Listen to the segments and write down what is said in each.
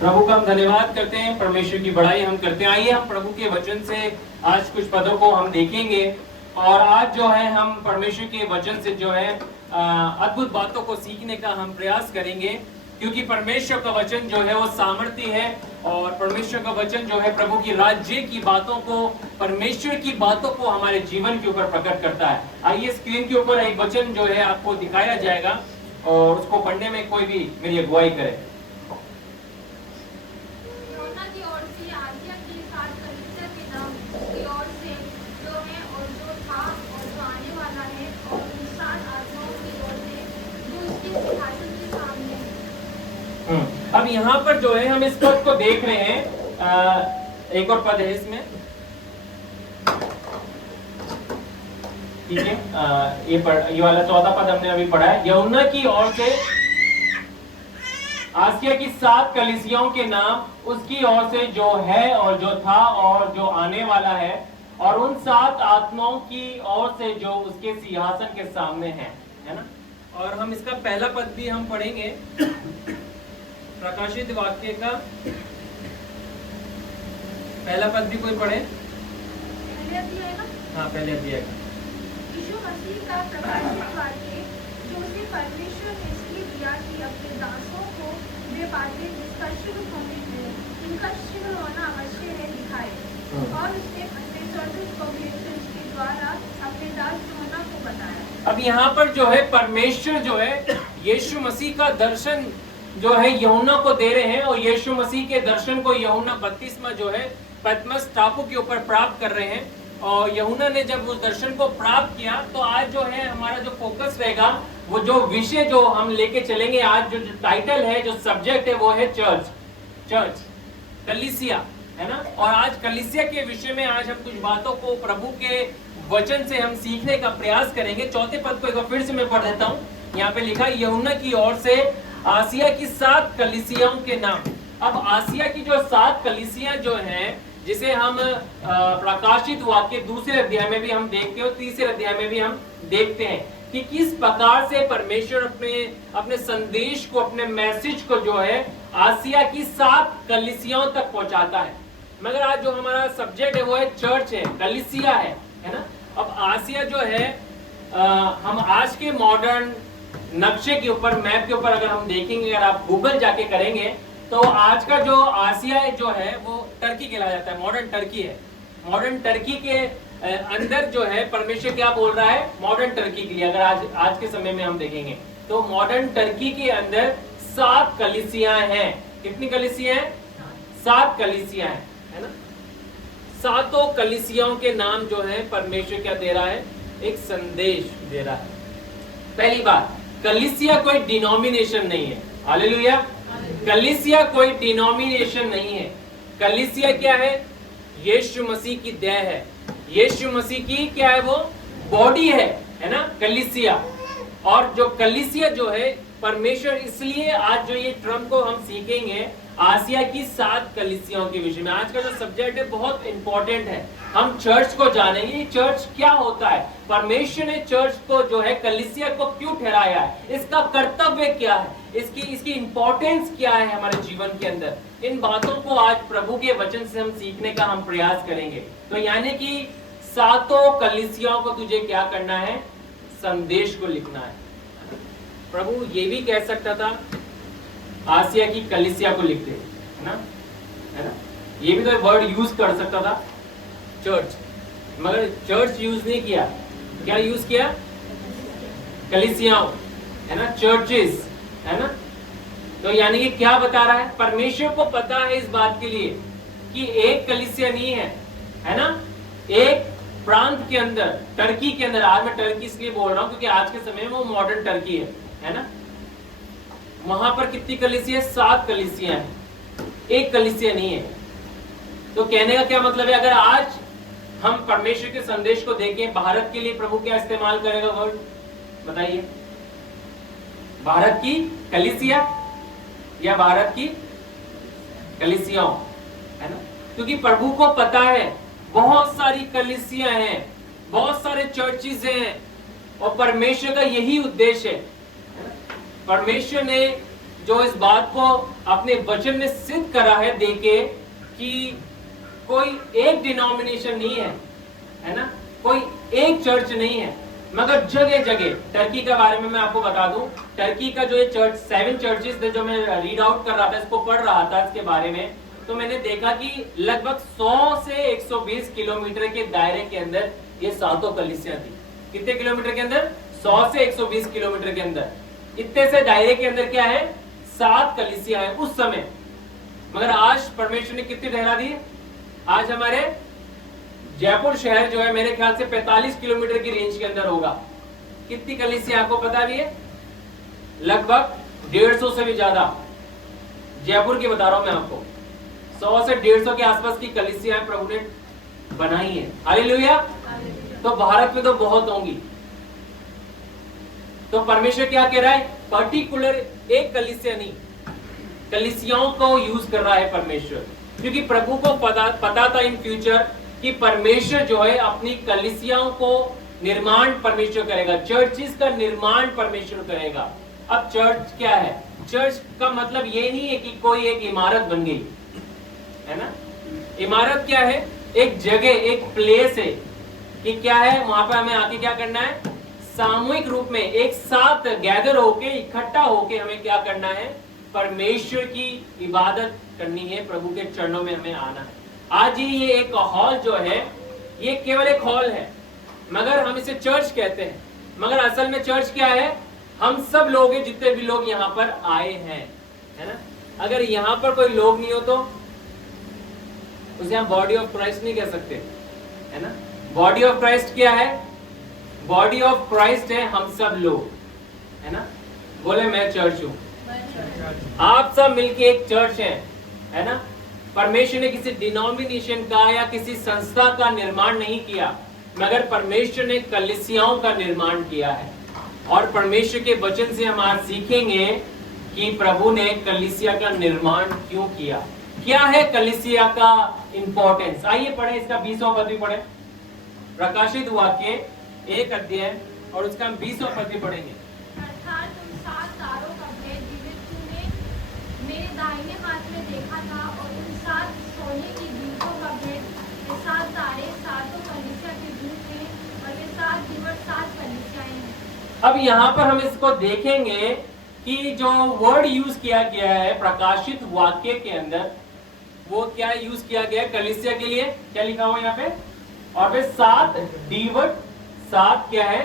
प्रभु का हम धन्यवाद करते हैं, परमेश्वर की बड़ाई हम करते हैं। आइए हम प्रभु के वचन से आज कुछ पदों को हम देखेंगे और आज जो है हम परमेश्वर के वचन से जो है अद्भुत बातों को सीखने का हम प्रयास करेंगे, क्योंकि परमेश्वर का वचन जो है वो सामर्थ्य है और परमेश्वर का वचन जो है प्रभु की राज्य की बातों को, परमेश्वर की बातों को हमारे जीवन के ऊपर प्रकट करता है। आइए स्क्रीन के ऊपर एक वचन जो है आपको दिखाया जाएगा और उसको पढ़ने में कोई भी मेरी अगुवाई करे। अब यहाँ पर जो है हम इस पद को देख रहे हैं, एक और पद है इसमें, ठीक है। ये वाला चौथा पद हमने अभी पढ़ा है। यूहन्ना की ओर से आसिया की 7 कलीसियाओं के नाम, उसकी ओर से जो है और जो था और जो आने वाला है, और उन 7 आत्माओं की ओर से जो उसके सिंहासन के सामने है ना। और हम इसका पहला पद भी हम पढ़ेंगे, प्रकाशित वाक्य का पहला पद भी कोई पढ़े? हाँ, पहले अध्याय का। यीशु मसीह का प्रकाशित वाक्य जो उसे परमेश्वर ने इसलिए दिया कि अपने दासों को वे बातें जिसका शीघ्र होने है, इनका शीघ्र होना अवश्य है, दिखाए। और उसने अपने स्वर्गदूत को भेजकर इसके द्वारा अपने दास यूहन्ना को बताया। अब यहाँ पर जो है परमेश्वर जो है यीशु मसीह का दर्शन जो है यूहन्ना को दे रहे हैं, और यीशु मसीह के दर्शन को यूहन्ना बपतिस्मा जो है पतमस टापू के ऊपर प्राप्त कर रहे हैं। और यूहन्ना ने जब उस दर्शन को प्राप्त किया तो आज जो है हमारा जो फोकस रहेगा, वो जो विषय जो हम लेके चलेंगे, आज जो टाइटल है, जो सब्जेक्ट है, वो है चर्च, कलीसिया, है ना। और आज कलीसिया के विषय में आज हम कुछ बातों को प्रभु के वचन से हम सीखने का प्रयास करेंगे। चौथे पद को एक बार फिर से मैं पढ़ देता हूँ। यहाँ पे लिखा है, यूहन्ना की ओर से आसिया की 7 कलीसियाओं के नाम। अब आसिया की जो 7 कलीसियां जो हैं, जिसे हम प्रकाशित वाक्य दूसरे अध्याय में भी हम देखते हो, तीसरे अध्याय में भी हम देखते हैं कि किस प्रकार से परमेश्वर अपने संदेश को, अपने मैसेज को जो है आसिया की 7 कलीसियाओं तक पहुंचाता है। मगर आज जो हमारा सब्जेक्ट है वो है चर्च है, कलीसिया है ना। अब आसिया जो है हम आज के मॉडर्न नक्शे के ऊपर, मैप के ऊपर अगर हम देखेंगे, अगर आप गूगल जाके करेंगे, तो आज का जो आसिया जो है वो टर्की कहलाया जाता है, मॉडर्न टर्की है। मॉडर्न टर्की के अंदर जो है परमेश्वर क्या बोल रहा है मॉडर्न टर्की के लिए, अगर आज के समय में हम देखेंगे तो मॉडर्न टर्की के अंदर 7 कलीसियां हैं। कितनी कलीसियां हैं? 7 कलीसियां हैं, है ना। 7 कलीसियाओं के नाम जो है परमेश्वर क्या दे रहा है, एक संदेश दे रहा है। पहली बात, कलीसिया कोई डिनोमिनेशन नहीं है। हालेलुया। कलीसिया कोई डिनोमिनेशन नहीं है। कलीसिया क्या है? यीशु मसीह की देह है, यीशु मसीह की क्या है, वो बॉडी है ना कलीसिया। और जो कलीसिया जो है परमेश्वर, इसलिए आज जो ये टर्म को हम सीखेंगे आसिया की 7 कलीसियाओं के विषय में। आज का जो सब्जेक्ट है बहुत इंपॉर्टेंट है। हम चर्च को जानेंगे, चर्च क्या होता है, परमेश्वर ने चर्च को जो है कलीसिया को क्यों ठहराया है, इसका कर्तव्य क्या है, इसकी इंपॉर्टेंस क्या है हमारे जीवन के अंदर। इन बातों को आज प्रभु के वचन से हम सीखने का हम प्रयास करेंगे। तो यानी कि 7 कलीसियाओं को तुझे क्या करना है, संदेश को लिखना है। प्रभु ये भी कह सकता था आसिया की कलीसिया को लिख दे, है ना। ये भी तो वर्ड यूज कर सकता था, चर्च, मगर चर्च यूज नहीं किया। क्या यूज किया? कलीसियाओं, है ना, चर्चेस, है ना। तो यानी कि क्या बता रहा है, परमेश्वर को पता है इस बात के लिए कि एक कलीसिया नहीं है ना। एक प्रांत के अंदर, टर्की के अंदर, आज मैं टर्की इसलिए बोल रहा हूं क्योंकि आज के समय में वो मॉडर्न टर्की है ना। वहां पर कितनी कलीसिया? 7 कलीसिया है, एक कलीसिया नहीं है। तो कहने का क्या मतलब है, अगर आज हम परमेश्वर के संदेश को देखें, भारत के लिए प्रभु क्या इस्तेमाल करेगा वर्ड, बताइए? भारत की कलीसिया या भारत की कलीसियाओं, है ना। क्योंकि प्रभु को पता है बहुत सारी कलीसियां हैं, बहुत सारे चर्चेस हैं, और परमेश्वर का यही उद्देश्य है। परमेश्वर ने जो इस बात को अपने वचन में सिद्ध करा है देके कि कोई एक डिनोमिनेशन नहीं है ना, कोई एक चर्च नहीं है, मगर जगह जगह। टर्की के बारे में मैं आपको बता दूं, टर्की का जो ये चर्च 7 चर्चेस थे, जो मैं रीड आउट कर रहा था, इसको पढ़ रहा था इसके बारे में, तो मैंने देखा कि लगभग 100 से 120 किलोमीटर के दायरे के अंदर ये 7 कलीसियां थी। कितने किलोमीटर के अंदर? 100 से 120 किलोमीटर के अंदर, इतने से दायरे के अंदर क्या है? 7 कलीसियां है उस समय। मगर आज परमेश्वर ने कितनी ठहरा दी? आज हमारे जयपुर शहर जो है मेरे ख्याल से 45 किलोमीटर की रेंज के अंदर होगा। कितनी कलीसियां आपको पता भी है? लगभग 150 से भी ज्यादा। जयपुर की बता रहा हूं मैं आपको, 100 से 150 के आसपास की कलीसियां प्रभु ने बनाई है। हालेलुया। तो भारत में तो बहुत होंगी। तो परमेश्वर क्या कह रहा है? पर्टिकुलर एक कलीसिया नहीं, कलीसियाओं को यूज कर रहा है परमेश्वर, क्योंकि प्रभु को पता था इन फ्यूचर कि परमेश्वर जो है अपनी कलीसियाओं को निर्माण परमेश्वर करेगा, चर्चिस का निर्माण परमेश्वर करेगा। अब चर्च क्या है? चर्च का मतलब ये नहीं है कि कोई एक इमारत बन गई, है ना। इमारत क्या है? एक जगह, एक प्लेस है कि क्या है, वहां पर हमें आके क्या करना है? सामूहिक रूप में एक साथ गैदर होके, इकट्ठा होके हमें क्या करना है? परमेश्वर की इबादत करनी है, प्रभु के चरणों में हमें आना है। आज ये एक हॉल जो है, ये केवल एक हॉल है, मगर हम इसे चर्च कहते हैं, मगर असल में चर्च क्या है? हम सब लोग हैं, जितने भी लोग यहाँ पर आए हैं, है ना। अगर यहाँ पर कोई लोग नहीं हो तो उसे हम बॉडी ऑफ क्राइस्ट नहीं कह सकते, है ना। बॉडी ऑफ क्राइस्ट क्या है? बॉडी ऑफ क्राइस्ट है हम सब लोग, है ना। बोले मैं चर्च हूं, आप सब मिलके एक चर्च है ना। परमेश्वर ने किसी डिनोमिनेशन का या किसी संस्था का निर्माण नहीं किया, मगर परमेश्वर ने कलीसियाओं का निर्माण किया है। और परमेश्वर के वचन से हम आज सीखेंगे कि प्रभु ने कलीसिया का निर्माण क्यों किया, क्या है कलीसिया का इंपॉर्टेंस। आइए पढ़े, इसका 20वां पद भी पढ़े। प्रकाशित वाक्य 1 अध्याय और उसका हम 20वां पद भी पढ़ेंगे। अर्थात उन 7 तारों का भेद जिन्हें तूने मेरे दाहिने हाथ में देखा था, और उन 7 सोने की दीवटों का भेद। ये 7 तारे 7 कलीसिया के दूत हैं, और ये 7 दीवट 7 कलीसियाएं हैं। अब यहाँ पर हम इसको देखेंगे कि जो वर्ड यूज किया गया है प्रकाशित वाक्य के अंदर, वो क्या यूज किया गया है कलीसिया के लिए? क्या लिखा हुआ यहाँ पे? और वे 7 दीवट, 7 क्या है?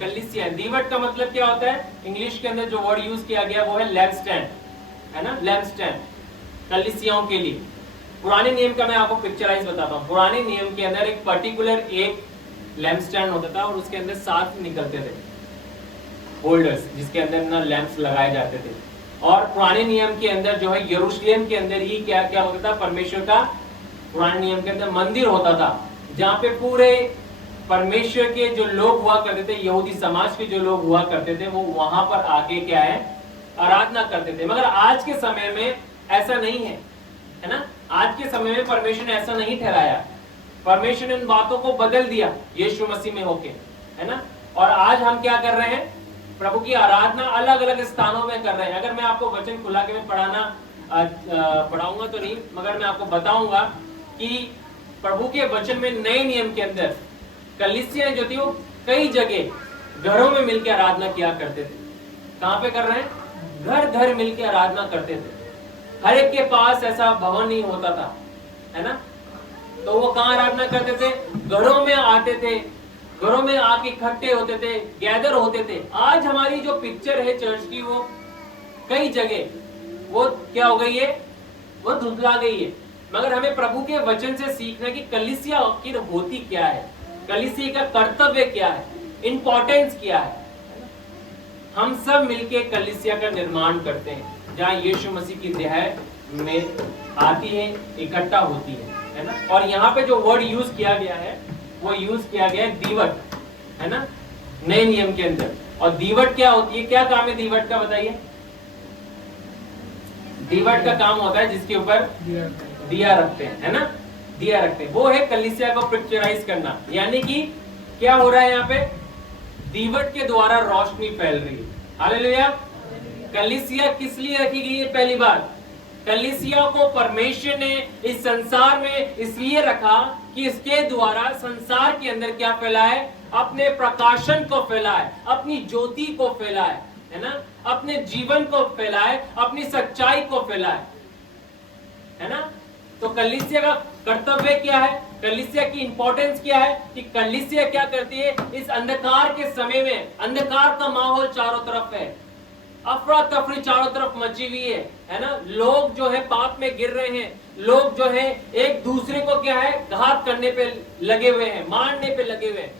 कलीसिया। दीवट का मतलब क्या होता है? इंग्लिश के अंदर जो वर्ड यूज किया गया वो है लैम्पस्टैंड, है ना, लैम्पस्टैंड कलीसियाओं के लिए। पुराने नियम का मैं आपको पिक्चराइज बताता हूँ। पुराने नियम के अंदर एक पर्टिकुलर एक लैम्पस्टैंड होता था और उसके अंदर 7 निकलते थे होल्डर्स, जिसके अंदर ना लैंप्स लगाए जाते थे। और पुराने नियम के अंदर जो है यरूशलेम के अंदर ही क्या क्या होता था? परमेश्वर का पुराने नियम के अंदर मंदिर होता था, जहाँ पे पूरे परमेश्वर के जो लोग हुआ करते थे, यहूदी समाज के जो लोग हुआ करते थे, वो वहां पर आके क्या है? आराधना करते थे। मगर आज के समय में ऐसा नहीं है ना। आज के समय में परमेश्वर ने ऐसा नहीं ठहराया। परमेश्वर ने इन बातों को बदल दिया यीशु मसीह में होके, है ना। और आज हम क्या कर रहे हैं? प्रभु की आराधना अलग अलग स्थानों में कर रहे हैं। अगर मैं आपको वचन खुला के मैं पढ़ाऊंगा तो नहीं, मगर मैं आपको बताऊंगा कि प्रभु के वचन में नए नियम के अंदर कलीसियां जो थी वो कई जगह घरों में मिलकर आराधना किया करते थे। कहां पे कर रहे हैं? घर घर मिलकर आराधना करते थे। हर एक के पास ऐसा भवन नहीं होता था, है ना। तो वो कहां आराधना करते थे? घरों में आते थे, घरों में आके इकट्ठे होते थे, गैदर होते थे। आज हमारी जो पिक्चर है चर्च की, वो कई जगह वो क्या हो गई है? वो धुंधला गई है। मगर हमें प्रभु के वचन से सीखना कि कलीसिया आखिर होती क्या है, कलीसिया का कर्तव्य क्या है, इंपॉर्टेंस क्या है। हम सब मिलके कलीसिया का निर्माण करते हैं, जहाँ यीशु मसीह की देह में आती है, इकट्ठा होती है ना। और यहाँ पे जो वर्ड यूज किया गया है वो यूज किया गया है दीवट, है ना, नए नियम के अंदर। और दीवट क्या होती है? क्या काम है दीवट का? बताइए। दीवट का काम होता है जिसके ऊपर दिया रखते हैं, है ना, दिया रखते हैं। वो है कलीसिया को पिक्चराइज करना। यानी कि क्या हो रहा है यहाँ पे? दीवट के द्वारा रोशनी फैल रही है। हालेलुया। कलीसिया किस लिए रखी गई है? पहली बात, कलीसिया को परमेश्वर ने इस संसार में इसलिए रखा कि इसके द्वारा संसार के अंदर क्या फैलाए? अपने प्रकाशन को फैलाए, अपनी ज्योति को फैलाए, है ना, अपने जीवन को फैलाए, अपनी सच्चाई को फैलाए, है ना। तो कलीसिया का कर्तव्य क्या है? कलीसिया की इंपॉर्टेंस क्या है? कि कलीसिया क्या करती है? इस अंधकार के समय में, अंधकार का माहौल चारों तरफ है, अफरा तफरी चारों तरफ मची हुई है ना। लोग जो है पाप में गिर रहे हैं, लोग जो है एक दूसरे को क्या है घात करने पे लगे हुए हैं, मारने पे लगे हुए हैं।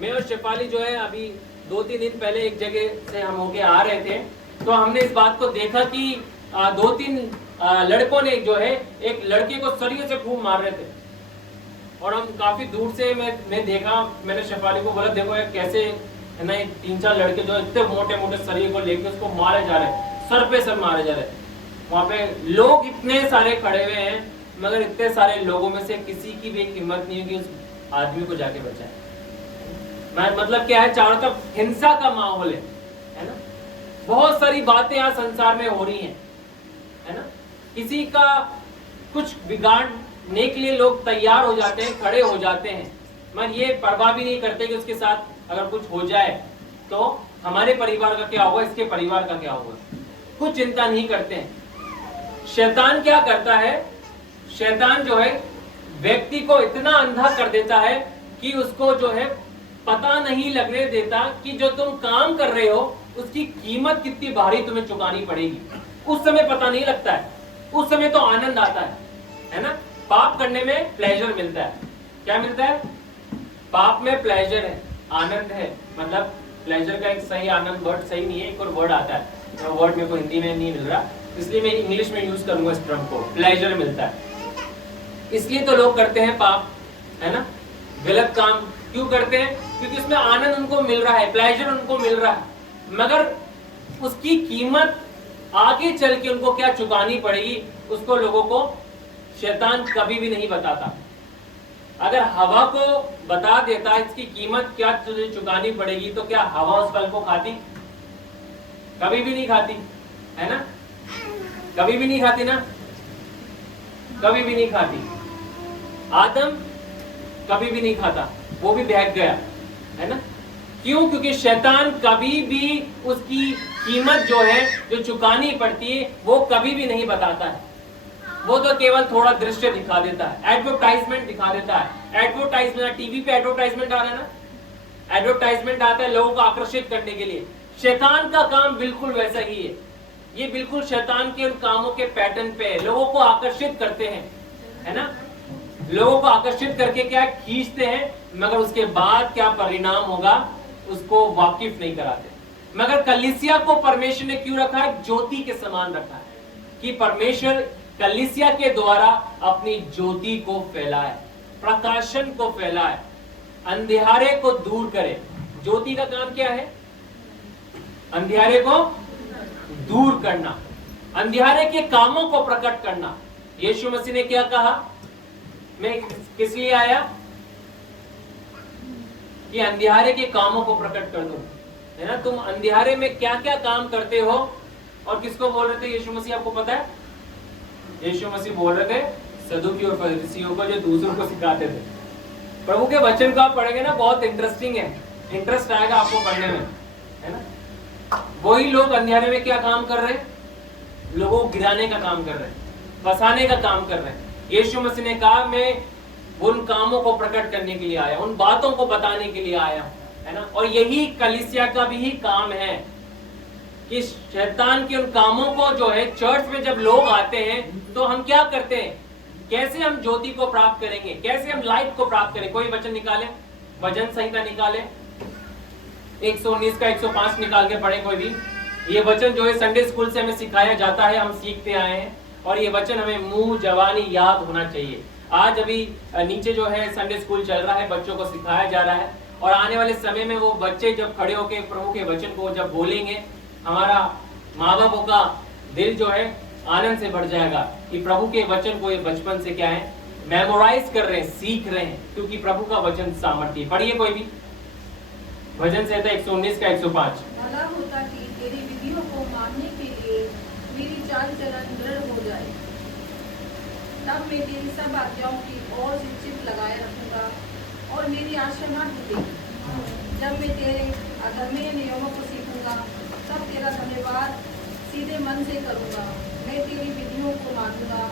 मैं और शेफाली जो है अभी 2-3 दिन पहले एक जगह से हम होके आ रहे थे, तो हमने इस बात को देखा कि 2-3 लड़कों ने जो है एक लड़के को सरिये से खूब मार रहे थे, और हम काफी दूर से मैं देखा, मैंने शेफाली को बोला देखो ये कैसे है ना, 3-4 लड़के जो इतने मोटे मोटे सरिये को लेके उसको मारे जा रहे हैं, सर पे सर मारे जा रहे हैं। वहां पे लोग इतने सारे खड़े हुए हैं, मगर इतने सारे लोगों में से किसी की भी हिम्मत नहीं है कि उस आदमी को जाके बचाए। मतलब क्या है, चारों तरफ हिंसा का माहौल है ना। बहुत सारी बातें यहाँ संसार में हो रही हैं, है ना। किसी का कुछ बिगाड़ने के लिए लोग तैयार हो जाते हैं, खड़े हो जाते हैं, मगर ये परवाह भी नहीं करते कि उसके साथ अगर कुछ हो जाए तो हमारे परिवार का क्या होगा, इसके परिवार का क्या होगा, कुछ चिंता नहीं करते हैं। शैतान क्या करता है? शैतान जो है व्यक्ति को इतना अंधा कर देता है कि उसको जो है पता नहीं लगने देता कि जो तुम काम कर रहे हो उसकी कीमत कितनी भारी तुम्हें चुकानी पड़ेगी। उस समय पता नहीं लगता है, उस समय तो आनंद आता है ना। पाप करने में प्लेजर मिलता है। क्या मिलता है? पाप में प्लेजर है, आनंद है। मतलब प्लेजर का एक सही आनंद वर्ड सही नहीं है, एक और वर्ड आता है, वर्ड मेरे को हिंदी में नहीं मिल रहा, इसलिए मैं इंग्लिश में यूज करूंगा इस टर्म को। प्लेजर मिलता है, इसलिए तो लोग करते हैं पाप, है ना, गलत काम क्यों करते हैं? क्योंकि उसमें आनंद उनको मिल रहा है, प्लेजर उनको मिल रहा है, मगर उसकी कीमत आगे चल के उनको क्या चुकानी पड़ेगी, उसको लोगों को शैतान कभी भी नहीं बताता। अगर हवा को बता देता इसकी कीमत क्या तुझे चुकानी पड़ेगी, तो क्या हवा उस फल को खाती? कभी भी नहीं खाती, है ना, कभी भी नहीं खाती ना, कभी भी नहीं खाती। आदम कभी भी नहीं खाता, वो भी बहक गया, है ना। क्यों? क्योंकि शैतान कभी भी उसकी कीमत जो है, जो चुकानी पड़ती है, वो कभी भी नहीं बताता है। वो तो केवल थोड़ा दृश्य दिखा देता है, एडवर्टाइजमेंट दिखा देता है। एडवर्टाइजमेंट, टीवी पे एडवर्टाइजमेंट आ रहा है ना, एडवर्टाइजमेंट आता है लोगों को आकर्षित करने के लिए। शैतान का काम बिल्कुल वैसा ही है, ये बिल्कुल शैतान के उन कामों के पैटर्न पे है, लोगों को आकर्षित करते हैं, है ना, लोगों को आकर्षित करके क्या खींचते हैं, मगर उसके बाद क्या परिणाम होगा उसको वाकिफ नहीं कराते। मगर कलीसिया को परमेश्वर ने क्यों रखा है? ज्योति के समान रखा है, कि परमेश्वर कलीसिया के द्वारा अपनी ज्योति को फैलाए, प्रकाशन को फैलाए, अंधियारे को दूर करे। ज्योति का काम क्या है? अंधियारे को दूर करना, अंधियारे के कामों को प्रकट करना। यीशु मसीह ने क्या कहा? मैं किस लिए आया? कि अंधियारे के कामों को प्रकट कर दूं, है ना। तुम अंधियारे में क्या क्या काम करते हो, और किसको बोल रहे थे यीशु मसीह? आपको पता है? यीशु मसीह बोल रहे थे सदूकी और फरीसियों को, जो दूसरों को सिखाते थे। प्रभु के वचन को आप पढ़ेंगे ना, बहुत इंटरेस्टिंग है, इंटरेस्ट आएगा आपको पढ़ने में, है ना। वही लोग अंधियारे में क्या काम कर रहे हैं? लोगों को गिराने का काम कर रहे हैं, फंसाने का काम कर रहे हैं। यीशु मसीह ने कहा मैं उन कामों को प्रकट करने के लिए आया, उन बातों को बताने के लिए आया, है ना। और यही कलीसिया का भी ही काम है कि शैतान के उन कामों को जो है, चर्च में जब लोग आते हैं तो हम क्या करते हैं, कैसे हम ज्योति को प्राप्त करेंगे, कैसे हम लाइट को प्राप्त करें। कोई वचन निकाले, भजन संहिता निकाले, 119 का 105 निकाल के पढ़े कोई भी। ये वचन जो है संडे स्कूल से हमें सिखाया जाता है, हम सीखते आए हैं, और ये वचन हमें मुंह जवानी याद होना चाहिए। आज अभी नीचे जो है संडे स्कूल चल रहा है, बच्चों को सिखाया जा रहा है, और आने वाले समय में वो बच्चे जब खड़े होकर प्रभु के वचन को जब बोलेंगे, हमारा माँ बापों का दिल जो है आनंद से भर जाएगा कि प्रभु के वचन को ये बचपन से क्या है, मेमोराइज कर रहे हैं, सीख रहे हैं, क्योंकि प्रभु का वचन सामर्थ्य। पढ़िए कोई भी भजन संहिता 119 का 105। भला होता कि तेरी विधियों को मानने के लिए चाल चलन दृढ़ हो जाए। तब मैं तेरी सब आज्ञाओं की ओर से चित्त लगाए रखूंगा और मेरी आशा न टूटेगी। जब मैं तेरे अधर्मीय नियमों को सीखूंगा तब तेरा धन्यवाद सीधे मन से करूंगा। मैं तेरी विधियों को मानूंगा।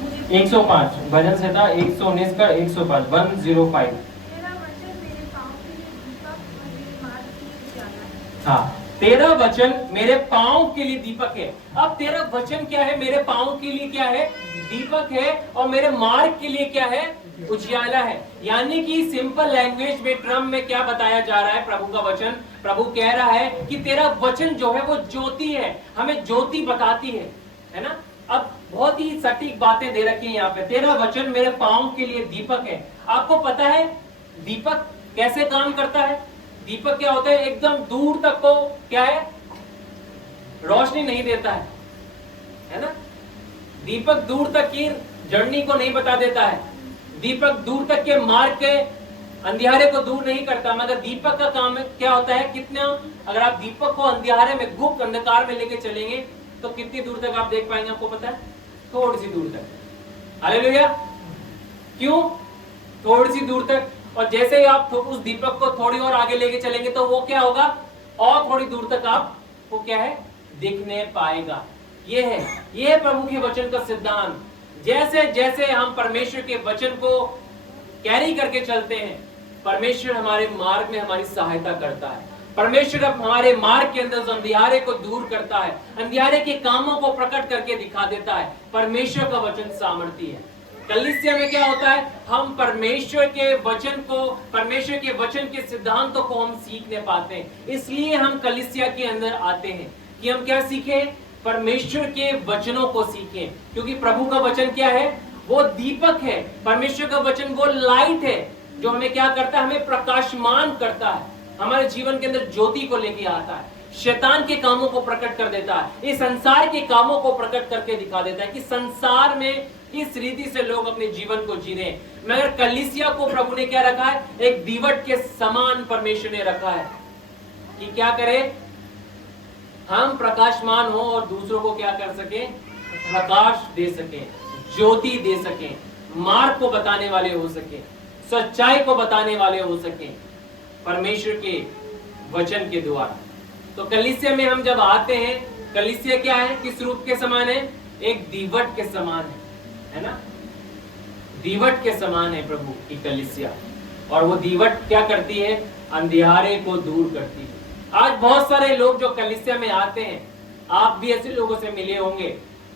मुझे 105 भजन संहिता 119 का 105 105। तेरा वचन मेरे पाँव के लिए दीपक और मेरे मार्ग के लिए उजाला है। हाँ, तेरा वचन मेरे पाँव के लिए दीपक है। अब तेरा वचन क्या है? मेरे पाँव के लिए क्या है? दीपक है। और मेरे मार्ग के लिए क्या है? उजियाला है। यानी कि सिंपल लैंग्वेज में, टर्म में क्या बताया जा रहा है? प्रभु का वचन, प्रभु कह रहा है कि तेरा वचन जो है वो ज्योति है, हमें ज्योति बताती है ना। अब बहुत ही सटीक बातें दे रखी है यहाँ पे। तेरा वचन मेरे पाँव के लिए दीपक है। आपको पता है दीपक कैसे काम करता है? दीपक क्या होता है? एकदम दूर तक को क्या है? रोशनी नहीं देता है ना। दीपक दूर तक की जर्नी को नहीं बता देता है। दीपक दूर तक के मार्ग के अंधियारे को दूर नहीं करता। मगर दीपक का काम क्या होता है? कितना, अगर आप दीपक को अंधियारे में, गुप्त अंधकार में लेके चलेंगे तो कितनी दूर तक आप देख पाएंगे? आपको पता है? थोड़ी सी दूर तक। हालेलुया। क्यों? थोड़ी सी दूर तक। और जैसे ही आप उस दीपक को थोड़ी और आगे लेके चलेंगे तो वो क्या होगा? और थोड़ी दूर तक आपको क्या है? दिखने पाएगा। ये है प्रभु के वचन का सिद्धांत। जैसे जैसे हम परमेश्वर के वचन को कैरी करके चलते हैं, परमेश्वर हमारे मार्ग में हमारी सहायता करता है। परमेश्वर हमारे मार्ग के अंदर अंधियारे को दूर करता है, अंधियारे के कामों को प्रकट करके दिखा देता है। परमेश्वर का वचन सामर्थ्य है। कलीसिया में क्या होता है? हम परमेश्वर के वचन को, परमेश्वर के वचन के सिद्धांतों को हम सीखने पाते हैं। इसलिए हम कलीसिया के अंदर आते हैं कि हम क्या सीखें? परमेश्वर के वचनों को सीखें। क्योंकि प्रभु का वचन क्या है? वो दीपक है। परमेश्वर का वचन वो लाइट है जो हमें क्या करता है? हमें प्रकाशमान करता है, हमारे जीवन के अंदर ज्योति को लेके आता है, शैतान के कामों को प्रकट कर देता है, इस संसार के कामों को प्रकट करके दिखा देता है कि संसार में किस रीति से लोग अपने जीवन को जी रहे हैं। मगर कलीसिया को प्रभु ने क्या रखा है? एक दीवट के समान परमेश्वर ने रखा है कि क्या करे? हम प्रकाशमान हो और दूसरों को क्या कर सके? प्रकाश दे सके, ज्योति दे सके, मार्ग को बताने वाले हो सके, सच्चाई को बताने वाले हो सके परमेश्वर के वचन के द्वारा। तो कलीसिया में हम जब आते हैं, कलीसिया क्या है? किस रूप के समान है? एक दीवट के समान है ना। दीवट के समान है प्रभु की कलीसिया। और वो दीवट क्या करती है? अंधियारे को दूर करती है। आज बहुत सारे लोग जो कलीसिया में आते हैं, आप भी ऐसे लोगों से मिले होंगे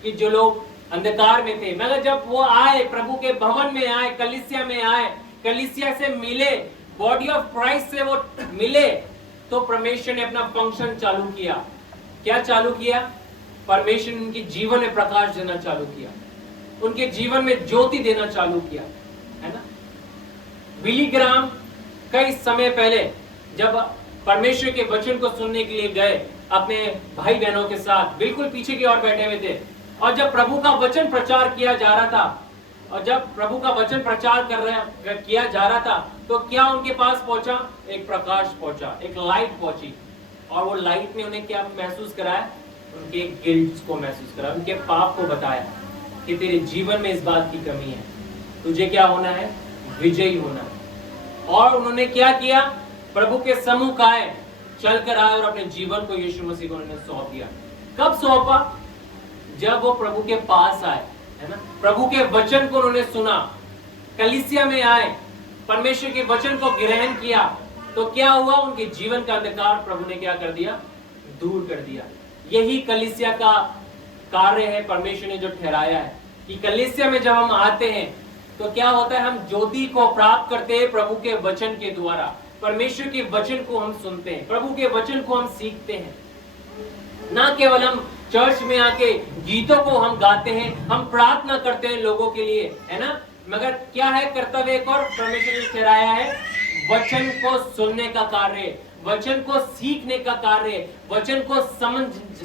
कि जो लोग अंधकार में थे, मगर जब वो आए, प्रभु के भवन में आए, कलीसिया में आए, कलीसिया से मिले, बॉडी ऑफ क्राइस्ट से वो मिले, तो परमेश्वर ने अपना फंक्शन चालू किया। क्या चालू किया? परमेश्वर ने उनके जीवन में प्रकाश देना चालू किया, उनके जीवन में ज्योति देना चालू किया, है ना। बिली ग्राम कई समय पहले जब परमेश्वर के वचन को सुनने के लिए गए अपने भाई बहनों के साथ, बिल्कुल पीछे की ओर बैठे हुए थे, और जब प्रभु का वचन प्रचार किया जा रहा था, और जब प्रभु का वचन प्रचार किया जा रहा था, तो क्या उनके पास पहुंचा? एक प्रकाश पहुंचा, एक लाइट पहुंची। और वो लाइट ने उन्हें क्या महसूस कराया? उनके गिल्ट को महसूस कराया, उनके पाप को बताया कि तेरे जीवन में इस बात की कमी है, तुझे क्या होना है? विजयी होना है। और उन्होंने क्या किया? प्रभु के सम्मुख आए, चलकर आए और अपने जीवन को यीशु मसीह को उन्होंने सौंप दिया। कब सौंपा? जब वो प्रभु के पास आए, है ना। प्रभु के वचन को उन्होंने सुना, कलीसिया में आए, परमेश्वर के वचन को ग्रहण किया, तो क्या हुआ? उनके जीवन का अंधकार प्रभु ने क्या कर दिया? दूर कर दिया। यही कलीसिया का कार्य है, परमेश्वर ने जो ठहराया है कि कलीसिया में जब हम आते हैं तो क्या होता है? हम ज्योति को प्राप्त करते हैं प्रभु के वचन के द्वारा। परमेश्वर के वचन को हम सुनते हैं, प्रभु के वचन को हम सीखते हैं। ना केवल हम चर्च में आके गीतों को हम गाते हैं, हम प्रार्थना करते हैं लोगों के लिए, है ना, मगर क्या है कर्तव्य? एक और परमेश्वर ने ठहराया है, वचन को सुनने का कार्य, वचन को सीखने का कार्य, वचन को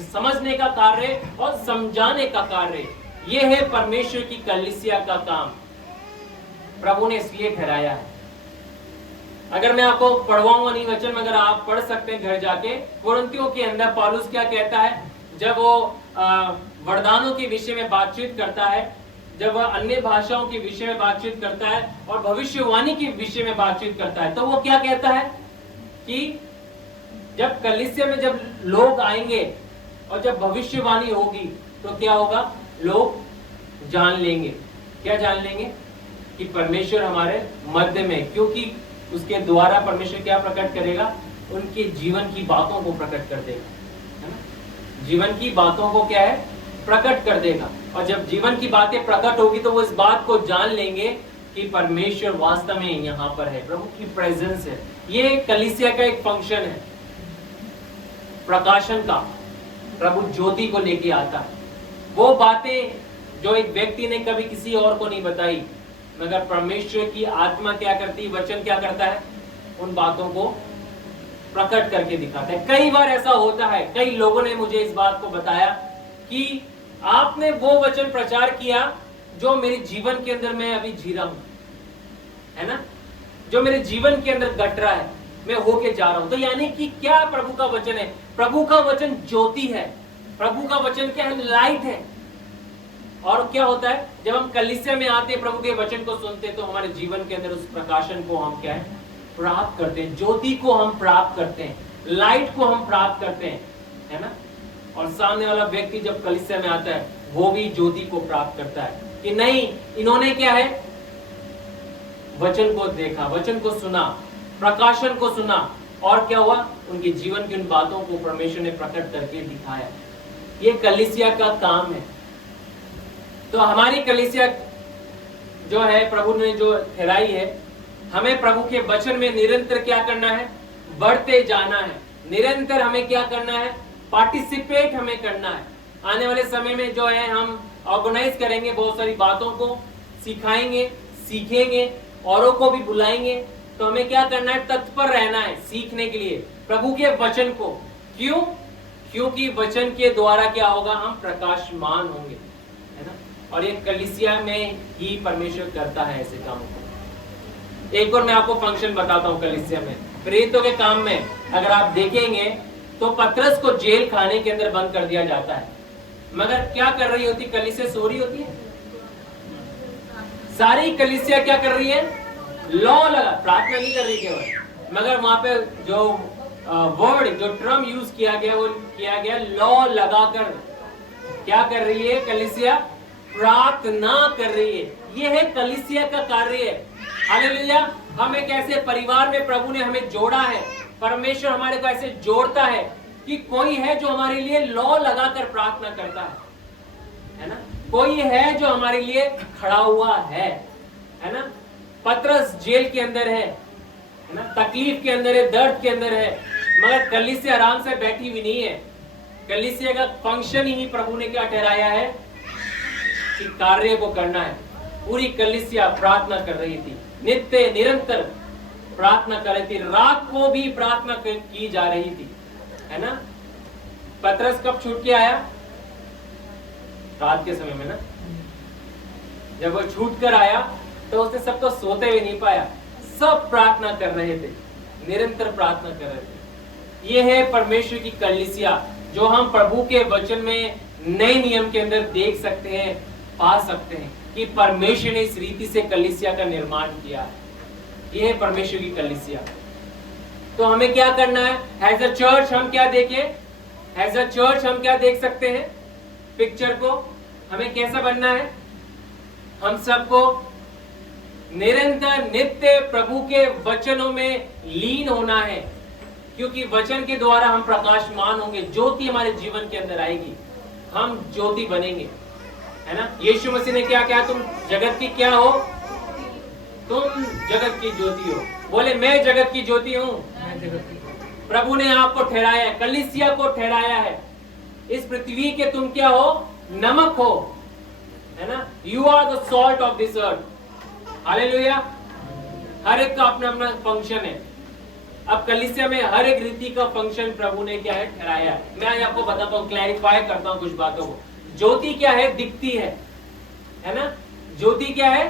समझने का कार्य और समझाने का कार्य। यह है परमेश्वर की कलीसिया का काम, प्रभु ने इसलिए ठहराया है। अगर मैं आपको पढ़वाऊंगा नहीं वचन, मगर आप पढ़ सकते हैं घर जाके। कुरिन्थियों के अंदर पौलुस क्या कहता है? जब वो वरदानों के विषय में बातचीत करता है, जब वह अन्य भाषाओं के विषय में बातचीत करता है और भविष्यवाणी के विषय में बातचीत करता है, तो वो क्या कहता है कि जब कलीसिया में जब लोग आएंगे और जब भविष्यवाणी होगी तो क्या होगा, लोग जान लेंगे। क्या जान लेंगे? कि परमेश्वर हमारे मध्य में, क्योंकि उसके द्वारा परमेश्वर क्या प्रकट करेगा, उनके जीवन की बातों को प्रकट कर देगा, है ना। जीवन की बातों को क्या है, प्रकट कर देगा। और जब जीवन की बातें प्रकट होगी तो वो इस बात को जान लेंगे कि परमेश्वर वास्तव में यहाँ पर है, प्रभु की प्रेजेंस है। ये कलीसिया का एक फंक्शन है, प्रकाशन का। प्रभु ज्योति को लेके आता है, वो बातें जो एक व्यक्ति ने कभी किसी और को नहीं बताई, मगर परमेश्वर की आत्मा क्या करती है, वचन क्या करता है, उन बातों को प्रकट करके दिखाता है। कई बार ऐसा होता है, कई लोगों ने मुझे इस बात को बताया कि आपने वो वचन प्रचार किया जो मेरे जीवन के अंदर मैं अभी जी रहा हूं, है ना, जो मेरे जीवन के अंदर घट रहा है, मैं होके जा रहा हूं। तो यानी कि क्या प्रभु का वचन है? प्रभु का वचन ज्योति है, प्रभु का वचन क्या है, लाइट है। और क्या होता है, जब हम कलीसिया में आते हैं, प्रभु के वचन को सुनते हैं, तो हमारे जीवन के अंदर उस प्रकाशन को हम क्या है, प्राप्त करते हैं, ज्योति को हम प्राप्त करते हैं, लाइट को हम प्राप्त करते हैं, है ना। और सामने वाला व्यक्ति जब कलीसिया में आता है, वो भी ज्योति को प्राप्त करता है कि नहीं, इन्होंने क्या है, वचन को देखा, वचन को सुना, प्रकाशन को सुना, और क्या हुआ, उनके जीवन की उन बातों को परमेश्वर ने प्रकट करके दिखाया। ये कलीसिया का काम है। तो हमारी कलीसिया जो है, प्रभु ने जो ठहराई है, हमें प्रभु के वचन में निरंतर क्या करना है, बढ़ते जाना है। निरंतर हमें क्या करना है, पार्टिसिपेट हमें करना है। आने वाले समय में जो है हम ऑर्गेनाइज करेंगे, बहुत सारी बातों को सिखाएंगे, सीखेंगे, औरों को भी बुलाएंगे। तो हमें क्या करना है, तत्पर रहना है सीखने के लिए प्रभु के वचन को। क्यों? क्योंकि वचन के द्वारा क्या होगा, हम प्रकाशमान होंगे, है ना। और ये कलीसिया में ही परमेश्वर करता है ऐसे काम को। एक और मैं आपको फंक्शन बताता हूँ कलीसिया में, प्रेरितों के काम में। अगर आप देखेंगे तो पतरस को जेल खाने के अंदर बंद कर दिया जाता है, मगर क्या कर रही होती, कलीसिया सो रही होती है। सारी कलीसिया क्या कर रही है, लॉ लगा, प्रार्थना नहीं कर रही केवल, मगर वहां पे जो वर्ड, जो टर्म यूज किया गया, वो किया गया लॉ लगाकर। क्या कर रही है कलीसिया, प्रार्थना कर रही है। ये है कलीसिया का कार्य है। हालेलुया। हम एक ऐसे परिवार में प्रभु ने हमें जोड़ा है, परमेश्वर हमारे को ऐसे जोड़ता है कि कोई है जो हमारे लिए लॉ लगाकर प्रार्थना करता है ना। कोई है जो हमारे लिए खड़ा हुआ है ना। पतरस जेल के अंदर है ना, तकलीफ के अंदर है, दर्द के अंदर है, मगर कलीसिया आराम से बैठी हुई नहीं है। कलीसिया का फंक्शन ही प्रभु ने क्या ठहराया है कि कार्य को करना है। पूरी कलीसिया प्रार्थना कर रही थी, नित्य निरंतर प्रार्थना कर रही थी, रात को भी प्रार्थना की जा रही थी, है ना। पतरस कब छूट के आया, रात के समय में ना। जब वो छूट कर आया तो उसने सबको सोते हुए नहीं पाया, सब प्रार्थना कर रहे थे, निरंतर प्रार्थना कर रहे थे। ये है परमेश्वर की कलीसिया, जो हम प्रभु के वचन में नए नियम के अंदर देख सकते हैं, पा सकते हैं कि परमेश्वर ने इस रीति से कलीसिया का निर्माण किया है। ये है परमेश्वर की कलीसिया। तो हमें क्या करना है, एज अ चर्च हम क्या देखें, एज अ चर्च हम क्या देख सकते हैं, पिक्चर को हमें कैसा बनना है, हम सबको निरंतर नित्य प्रभु के वचनों में लीन होना है, क्योंकि वचन के द्वारा हम प्रकाशमान होंगे, ज्योति हमारे जीवन के अंदर आएगी, हम ज्योति बनेंगे, है ना। यीशु मसीह ने क्या कहा, तुम जगत की क्या हो, तुम जगत की ज्योति हो। बोले मैं जगत की ज्योति हूँ। प्रभु ने आपको ठहराया है, कलीसिया को ठहराया है, इस पृथ्वी के तुम क्या हो, नमक हो, है ना। You are the salt of this earth. Hallelujah. हर एक का अपना अपना फंक्शन है। अब कलीसिया में हर एक रीति का फंक्शन प्रभु ने क्या है, ठहराया है। मैं आपको बताता हूँ, क्लैरिफाई करता हूँ कुछ बातों को। ज्योति क्या है, दिखती है ना। ज्योति क्या है,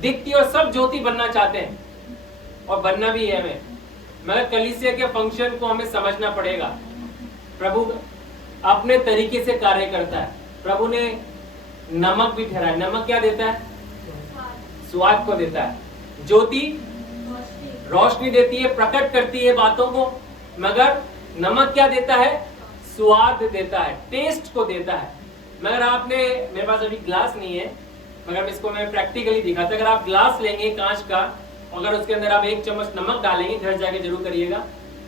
दिखती, और सब ज्योति बनना चाहते हैं और बनना भी है हमें, मगर कलीसिया के फंक्शन को हमें समझना पड़ेगा। प्रभु अपने तरीके से कार्य करता है, प्रभु ने नमक भी ठहराया। नमक क्या देता है? स्वाद को देता है। ज्योति रोशनी देती है, प्रकट करती है बातों को, मगर नमक क्या देता है? स्वाद देता है, टेस्ट को देता है। मगर आपने, मेरे पास अभी ग्लास नहीं है, मगर इसको मैं प्रैक्टिकली दिखाता। अगर आप ग्लास लेंगे कांच का, अगर उसके अंदर आप 1 चम्मच नमक डालेंगे, घर जाके जरूर करिएगा,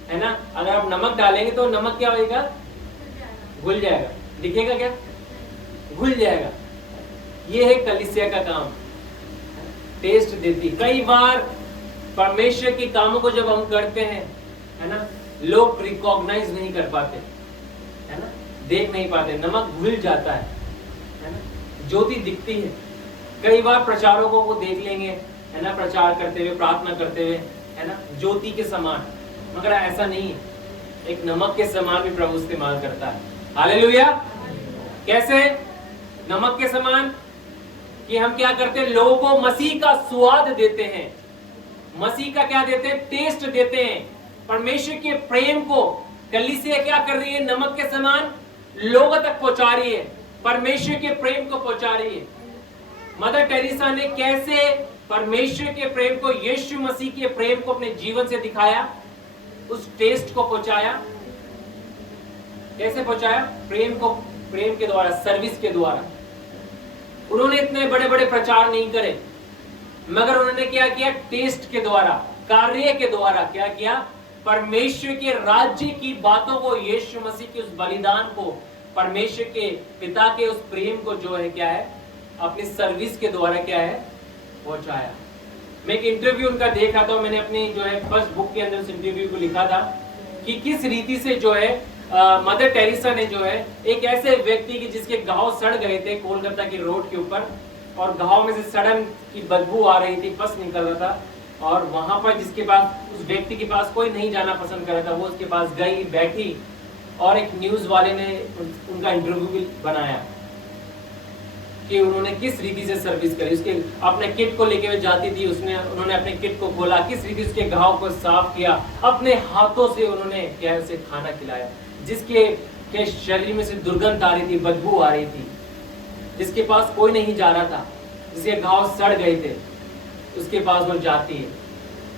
है ना। अगर आप नमक डालेंगे तो नमक क्या होगा? घुल जाएगा। दिखेगा क्या? घुल जाएगा। ये है कलीसिया का काम, टेस्ट देती। कई बार परमेश्वर के कामों को जब हम करते हैं, है ना, लोग रिकॉग्नाइज नहीं कर पाते, है ना, देख नहीं पाते, नमक घुल जाता है ना, ज्योति दिखती है। कई बार प्रचारों को वो देख लेंगे, है ना, प्रचार करते हुए, प्रार्थना करते हुए, है ना, ज्योति के समान, मगर ऐसा नहीं है। एक नमक के समान भी प्रभु इस्तेमाल करता है। हालेलुया। कैसे नमक के समान? कि हम क्या करते हैं? लोगों को मसीह का स्वाद देते हैं, मसीह का क्या देते हैं? टेस्ट देते हैं। परमेश्वर के प्रेम को कलीसिया क्या कर रही है? नमक के समान लोगों तक पहुंचा रही है, परमेश्वर के प्रेम को पहुंचा रही है। मदर टेरेसा ने कैसे परमेश्वर के प्रेम को, यीशु मसीह के प्रेम को अपने जीवन से दिखाया, उस टेस्ट को पहुंचाया। कैसे पहुंचाया? प्रेम के द्वारा, सर्विस के द्वारा। उन्होंने इतने बड़े बड़े प्रचार नहीं करे, मगर उन्होंने क्या किया? टेस्ट के द्वारा, कार्य के द्वारा क्या किया? परमेश्वर के राज्य की बातों को, यीशु मसीह के उस बलिदान को, परमेश्वर के पिता के उस प्रेम को जो है क्या है, अपनी सर्विस के द्वारा क्या है, पहुंचाया। मैं एक इंटरव्यू उनका देख रहा था, मैंने अपनी जो है फर्स्ट बुक के अंदर उस इंटरव्यू को लिखा था कि किस रीति से जो है मदर टेरेसा ने जो है एक ऐसे व्यक्ति की जिसके घाव सड़ गए थे कोलकाता की रोड के ऊपर, और घाव में से सड़न की बदबू आ रही थी, पस निकल रहा था, और वहां पर जिसके पास, उस व्यक्ति के पास कोई नहीं जाना पसंद कर रहा था, वो उसके पास गई, बैठी, और एक न्यूज वाले ने उनका इंटरव्यू भी बनाया कि उन्होंने किस रीति से सर्विस करी। उसके अपने किट को लेके हुए जाती थी, उन्होंने अपने किट को खोला, किस रीति उसके घाव को साफ किया, अपने हाथों से उन्होंने क्या उसे खाना खिलाया, जिसके शरीर में से दुर्गंध आ रही थी, बदबू आ रही थी, जिसके पास कोई नहीं जा रहा था, जिसके घाव सड़ गए थे, उसके पास वो जाती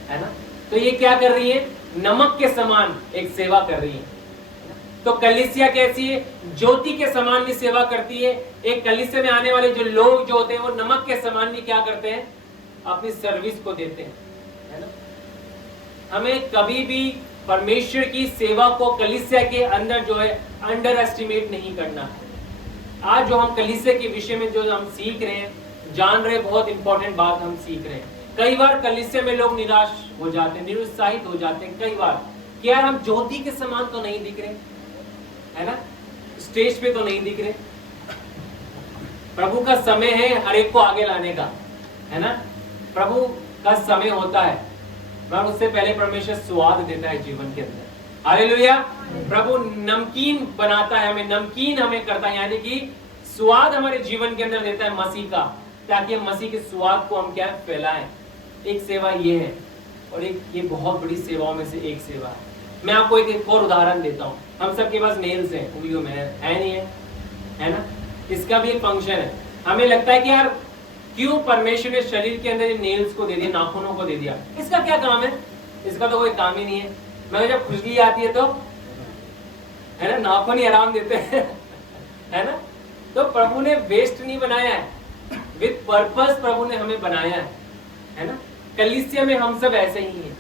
है ना। तो ये क्या कर रही है? नमक के समान एक सेवा कर रही है। तो कलीसिया कैसी है? ज्योति के समान भी सेवा करती है। एक कलीसिया में आने वाले जो लोग जो होते हैं, वो नमक के समान भी क्या करते हैं? अपनी सर्विस को देते हैं, है ना। हमें कभी भी परमेश्वर की सेवा को कलीसिया के अंदर जो है अंडर एस्टिमेट नहीं करना है। आज जो हम कलीसिया के विषय में जो हम सीख रहे हैं, जान रहे, बहुत इंपॉर्टेंट बात हम सीख रहे हैं। कई बार कलीसिया में लोग निराश हो जाते हैं, निरुत्साहित हो जाते हैं कई बार कि यार हम ज्योति के समान तो नहीं दिख रहे, है ना, स्टेज पे तो नहीं दिख रहे। प्रभु का समय है हर एक को आगे लाने का, है ना, प्रभु का समय होता है, मगर उससे पहले परमेश्वर स्वाद देता है जीवन के अंदर। हालेलुया। प्रभु नमकीन बनाता है, हमें नमकीन हमें करता है, यानी कि स्वाद हमारे जीवन के अंदर देता है मसीह का, ताकि हम मसीह के स्वाद को हम क्या फैलाएं। एक सेवा ये है, और एक ये बहुत बड़ी सेवाओं में से एक सेवा है। मैं आपको एक और उदाहरण देता हूँ। हम सबके पास नेल्स हैं, उंगलियों में है नहीं है ना, इसका भी एक फंक्शन है। हमें लगता है कि यार क्यों परमेश्वर ने शरीर के अंदर नेल्स को दे दिया, नाखूनों को दे दिया, इसका क्या काम है? इसका तो कोई काम ही नहीं है। मगर जब खुजली आती है तो, है ना, नाखून ही आराम देते हैं, है ना। तो प्रभु ने वेस्ट नहीं बनाया है, विद पर्पस प्रभु ने हमें बनाया है ना। कलीसिया में हम सब ऐसे ही हैं,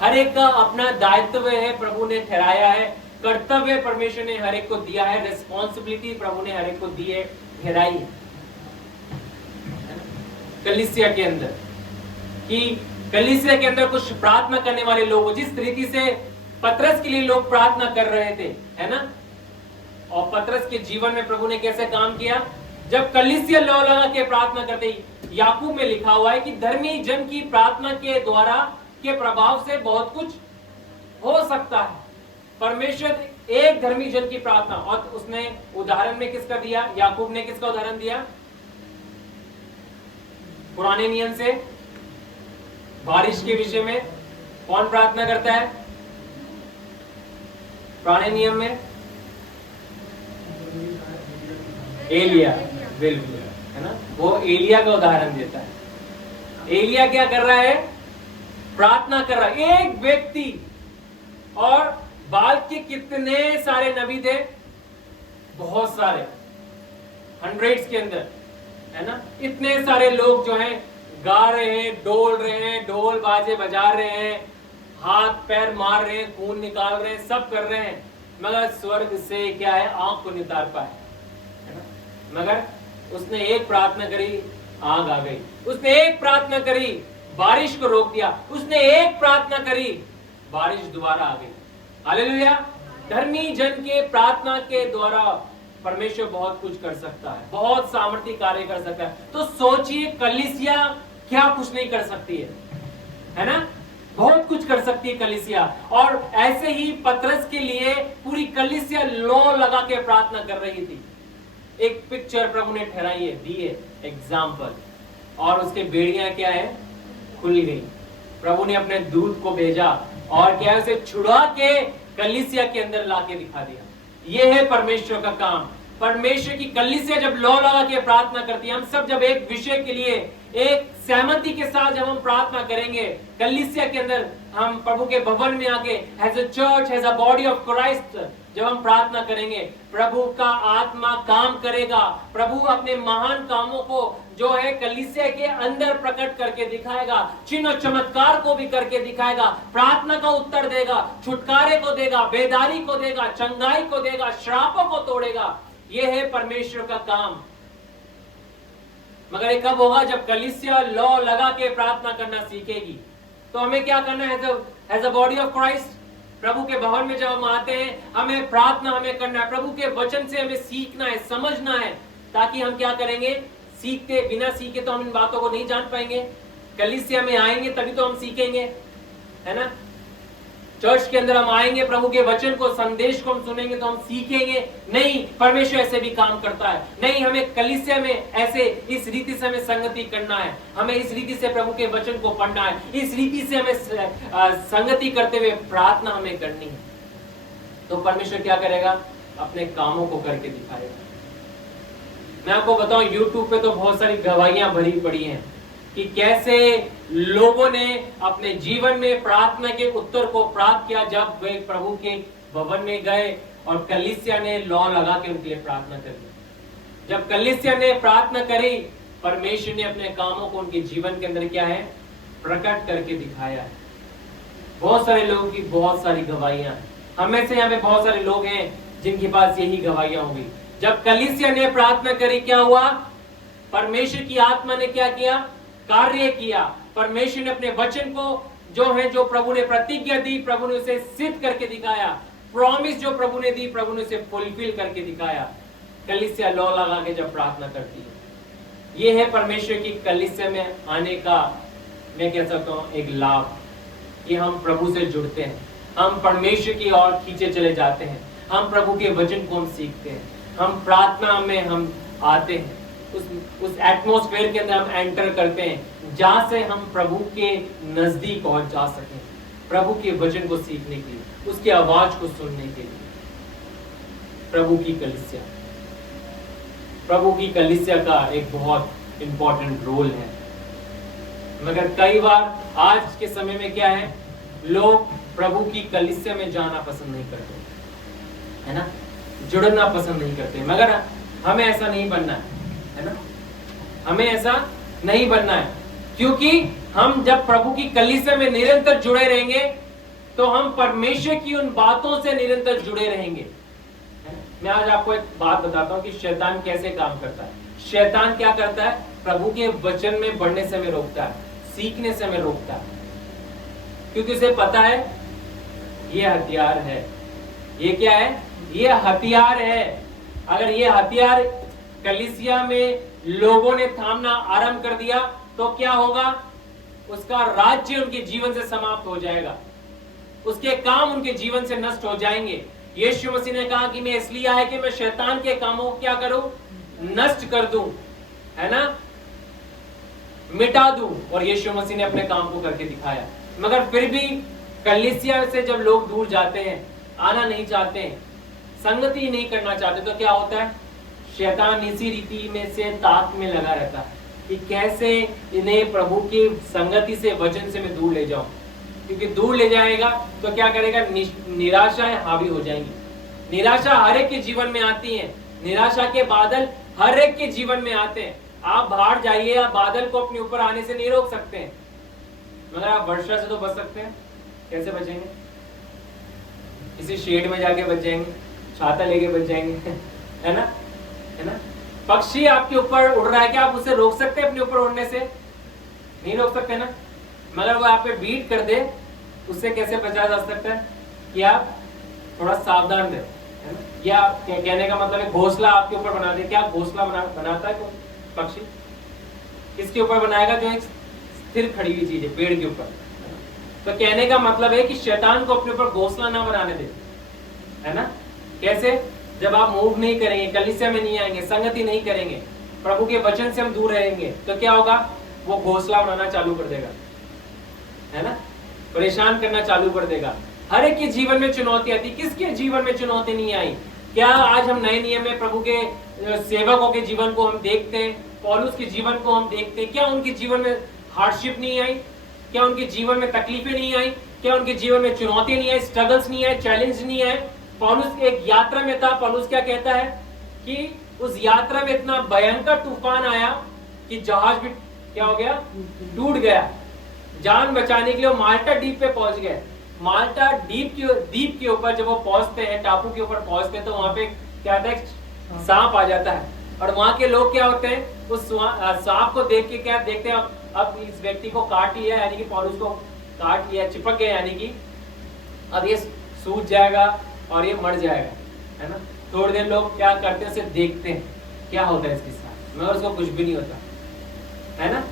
हर एक का अपना दायित्व है, प्रभु ने ठहराया है, कर्तव्य परमेश्वर ने हर एक को दिया है, रिस्पॉन्सिबिलिटी प्रभु ने हर एक को दी है, ठहराई है कलीसिया के अंदर। कि कलीसिया के अंदर कुछ प्रार्थना करने वाले लोग, जिस तरीके से पतरस के लिए लोग प्रार्थना कर रहे थे, है ना, और पतरस के जीवन में प्रभु ने कैसे काम किया। जब कलीसिया लो लगा के प्रार्थना करते, याकूब में लिखा हुआ है कि धर्मी जन की प्रार्थना के द्वारा के प्रभाव से बहुत कुछ हो सकता है। परमेश्वर एक धर्मी जन की प्रार्थना, और उसने उदाहरण में किसका दिया? याकूब ने किसका उदाहरण दिया? पुराने नियम से बारिश के विषय में कौन प्रार्थना करता है पुराने नियम में? एलिया, बिल्कुल, है ना, वो एलिया का उदाहरण देता है। एलिया क्या कर रहा है? प्रार्थना कर रहा है। एक व्यक्ति, और बाल के कितने सारे नबी थे? बहुत सारे, हंड्रेड्स के अंदर, है ना। इतने सारे लोग जो हैं गा रहे हैं, डोल रहे हैं, ढोल बाजे बजा रहे हैं, हाथ पैर मार रहे हैं, खून निकाल रहे हैं, सब कर रहे हैं, मगर स्वर्ग से क्या है? आंख को नितार पाए, है ना। मगर उसने एक प्रार्थना करी, आग आ गई। उसने एक प्रार्थना करी, बारिश को रोक दिया। उसने एक प्रार्थना करी, बारिश दोबारा आ गई। हालेलुया। धर्मी जन के प्रार्थना के द्वारा परमेश्वर बहुत कुछ कर सकता है, बहुत सामर्थ्य कार्य कर सकता है। तो सोचिए, कलीसिया क्या कुछ नहीं कर सकती है ना। बहुत कुछ कर सकती है कलीसिया। और ऐसे ही पतरस के लिए पूरी कलीसिया लौ लगा के प्रार्थना कर रही थी। एक पिक्चर प्रभु ने ठहराई है, दी है एग्जाम्पल, और उसके बेड़ियां क्या है? खुल गई। प्रभु ने अपने दूत को भेजा और क्या है? उसे छुड़ा के कलीसिया के अंदर लाके दिखा दिया। ये है परमेश्वर का काम। परमेश्वर की कलीसिया जब लौ लगा के प्रार्थना करती है, हम सब जब एक विषय के लिए एक सहमति के साथ जब हम प्रार्थना करेंगे कलीसिया के अंदर, हम प्रभु के भवन में आके as a church, as a body of Christ जब हम प्रार्थना करेंगे, प्रभु का आत्मा काम करेगा। प्रभु अपने महान कामों को जो है कलीसिया के अंदर प्रकट करके दिखाएगा, चिन्ह और चमत्कार को भी करके दिखाएगा, प्रार्थना का उत्तर देगा, छुटकारे को देगा, बेदारी को देगा, चंगाई को देगा, श्रापों को तोड़ेगा। यह है परमेश्वर का काम। मगर ये कब होगा? जब कलीसिया लौ लगा के प्रार्थना करना सीखेगी। तो हमें क्या करना है? As a body of Christ, प्रभु के भवन में जब हम आते हैं, हमें प्रार्थना हमें करना है, प्रभु के वचन से हमें सीखना है, समझना है, ताकि हम क्या करेंगे? सीखते, बिना सीखे तो हम इन बातों को नहीं जान पाएंगे। कलीसिया में आएंगे तभी तो हम सीखेंगे, है ना। चर्च के अंदर हम आएंगे, प्रभु के वचन को, संदेश को हम सुनेंगे तो हम सीखेंगे। नहीं, परमेश्वर ऐसे भी काम करता है। नहीं, हमें कलीसिया में ऐसे इस रीति से हमें संगति करना है, हमें इस रीति से प्रभु के वचन को पढ़ना है, इस रीति से हमें संगति करते हुए प्रार्थना हमें करनी है। तो परमेश्वर क्या करेगा? अपने कामों को करके दिखाएगा। मैं आपको बताऊं, YouTube पे तो बहुत सारी गवाहियां भरी पड़ी हैं कि कैसे लोगों ने अपने जीवन में प्रार्थना के उत्तर को प्राप्त किया जब वे प्रभु के भवन में गए और कलीसिया ने लौ लगा के उनके लिए प्रार्थना करी। जब कलीसिया ने प्रार्थना करी, परमेश्वर ने अपने कामों को उनके जीवन के अंदर क्या है? प्रकट करके दिखाया है। बहुत सारे लोगों की बहुत सारी गवाहियां हैं। हम में से यहाँ पे बहुत सारे लोग हैं जिनके पास यही गवाहियां होंगी। जब कलीसिया ने प्रार्थना करी, क्या हुआ? परमेश्वर की आत्मा ने क्या किया? कार्य किया। परमेश्वर ने अपने वचन को जो प्रभु ने प्रतिज्ञा दी, प्रभु ने उसे सिद्ध करके दिखाया। प्रॉमिस जो प्रभु ने दी, प्रभु ने उसे फुलफिल करके दिखाया। कलीसिया लौ लगा के जब प्रार्थना करती है, ये है परमेश्वर की कलीसिया में आने का, मैं कह सकता हूं, एक लाभ। ये हम प्रभु से जुड़ते हैं, हम परमेश्वर की ओर खींचे चले जाते हैं, हम प्रभु के वचन को हम सीखते हैं, हम प्रार्थना में हम आते हैं, उस एटमॉस्फेयर के अंदर हम एंटर करते हैं जहां से हम प्रभु के नजदीक पहुंच जा सकें, प्रभु के वचन को सीखने के लिए, उसकी आवाज को सुनने के लिए। प्रभु की कलीसिया का एक बहुत इंपॉर्टेंट रोल है। मगर कई बार आज के समय में क्या है, लोग प्रभु की कलीसिया में जाना पसंद नहीं करते, है ना, जुड़ना पसंद नहीं करते। मगर हमें ऐसा नहीं बनना है ना, हमें ऐसा नहीं बनना है, क्योंकि हम जब प्रभु की कलीसिया में निरंतर जुड़े रहेंगे तो हम परमेश्वर की उन बातों से निरंतर जुड़े रहेंगे। मैं आज आपको एक बात बताता हूं कि शैतान कैसे काम करता है। शैतान क्या करता है? प्रभु के वचन में बढ़ने से हमें रोकता है, सीखने से हमें रोकता है, क्योंकि उसे पता है ये हथियार है। ये क्या है? ये हथियार है। अगर ये हथियार कलीसिया में लोगों ने थामना आरंभ कर दिया तो क्या होगा? उसका राज्य उनके जीवन से समाप्त हो जाएगा, उसके काम उनके जीवन से नष्ट हो जाएंगे। यीशु मसीह ने कहा कि मैं इसलिए आया कि मैं शैतान के कामों को क्या करूं? नष्ट कर दूं, है ना, मिटा दूं। और यीशु मसीह ने अपने काम को करके दिखाया। मगर फिर भी कलीसिया से जब लोग दूर जाते हैं, आना नहीं चाहते हैं, संगति नहीं करना चाहते, तो क्या होता है? शैतान इसी रीति में से ताक में लगा रहता है कि कैसे इन्हें प्रभु की संगति से, वचन से मैं दूर ले जाऊं, क्योंकि दूर ले जाएगा तो क्या करेगा, निराशाएं हावी हो जाएंगी। निराशा हर एक के जीवन में आती है, निराशा के बादल हर एक के जीवन में आते हैं। आप बाहर जाइए, आप बादल को अपने ऊपर आने से नहीं रोक सकते हैं, मगर आप वर्षा से तो बच सकते हैं। कैसे बचेंगे? किसी शेड में जाके बच जाएंगे, छाता लेके बच जाएंगे, है ना, है ना। पक्षी आपके ऊपर उड़ रहा है, क्या आप उसे रोक सकते हैं अपने ऊपर उड़ने से? नहीं रोक सकते ना। मगर वो आप पे बीट कर दे, उससे कैसे बचा जा सकता है कि आप थोड़ा सावधान रहे, है ना। या कहने का मतलब है घोंसला आपके ऊपर बना दे। क्या घोंसला बनाता है कोई पक्षी? किसके ऊपर बनाएगा? जो एक स्थिर खड़ी हुई चीज है, पेड़ के ऊपर। तो कहने का मतलब है कि शैतान को अपने ऊपर घोंसला ना बनाने दे, है ना। कैसे? जब आप मूव नहीं करेंगे, कलीसिया में नहीं आएंगे, संगति नहीं करेंगे, प्रभु के वचन से हम दूर रहेंगे, तो क्या होगा? वो घोंसला बनाना चालू कर देगा, है ना, परेशान करना चालू कर देगा। हर एक के जीवन में चुनौती आती। किसके जीवन में चुनौती नहीं आई? क्या आज हम नए नियम में प्रभु के सेवकों के जीवन को हम देखते हैं, पौलुस के जीवन को हम देखते हैं, क्या उनके जीवन में हार्डशिप नहीं आई? क्या उनके जीवन में तकलीफें नहीं आई? क्या उनके जीवन में चुनौती नहीं आई, स्ट्रगल्स नहीं आए, चैलेंज नहीं आए? पौलुस एक यात्रा में था। पौलुस क्या कहता है कि उस यात्रा में इतना भयंकर तूफान आया कि जहाज भी क्या हो गया? टूट गया। जान बचाने के लिए वो माल्टा द्वीप पे पहुंच गए। माल्टा द्वीप के ऊपर जब वो पहुंचते हैं, टापू के ऊपर पहुंचते हैं, तो वहां पे क्या आता है? सांप आ जाता है। और वहां के लोग क्या होते हैं? उस सांप को देख के क्या देखते हैं? अब इस व्यक्ति को काट लिया, यानी कि पौलुस को काट लिया, चिपक गया, यानी कि अब ये सूझ जाएगा और ये मर जाएगा, है ना। थोड़ी देर लोग क्या करते हैं? उसे देखते हैं क्या होता है इसके साथ, मगर उसको कुछ भी नहीं होता, है ना।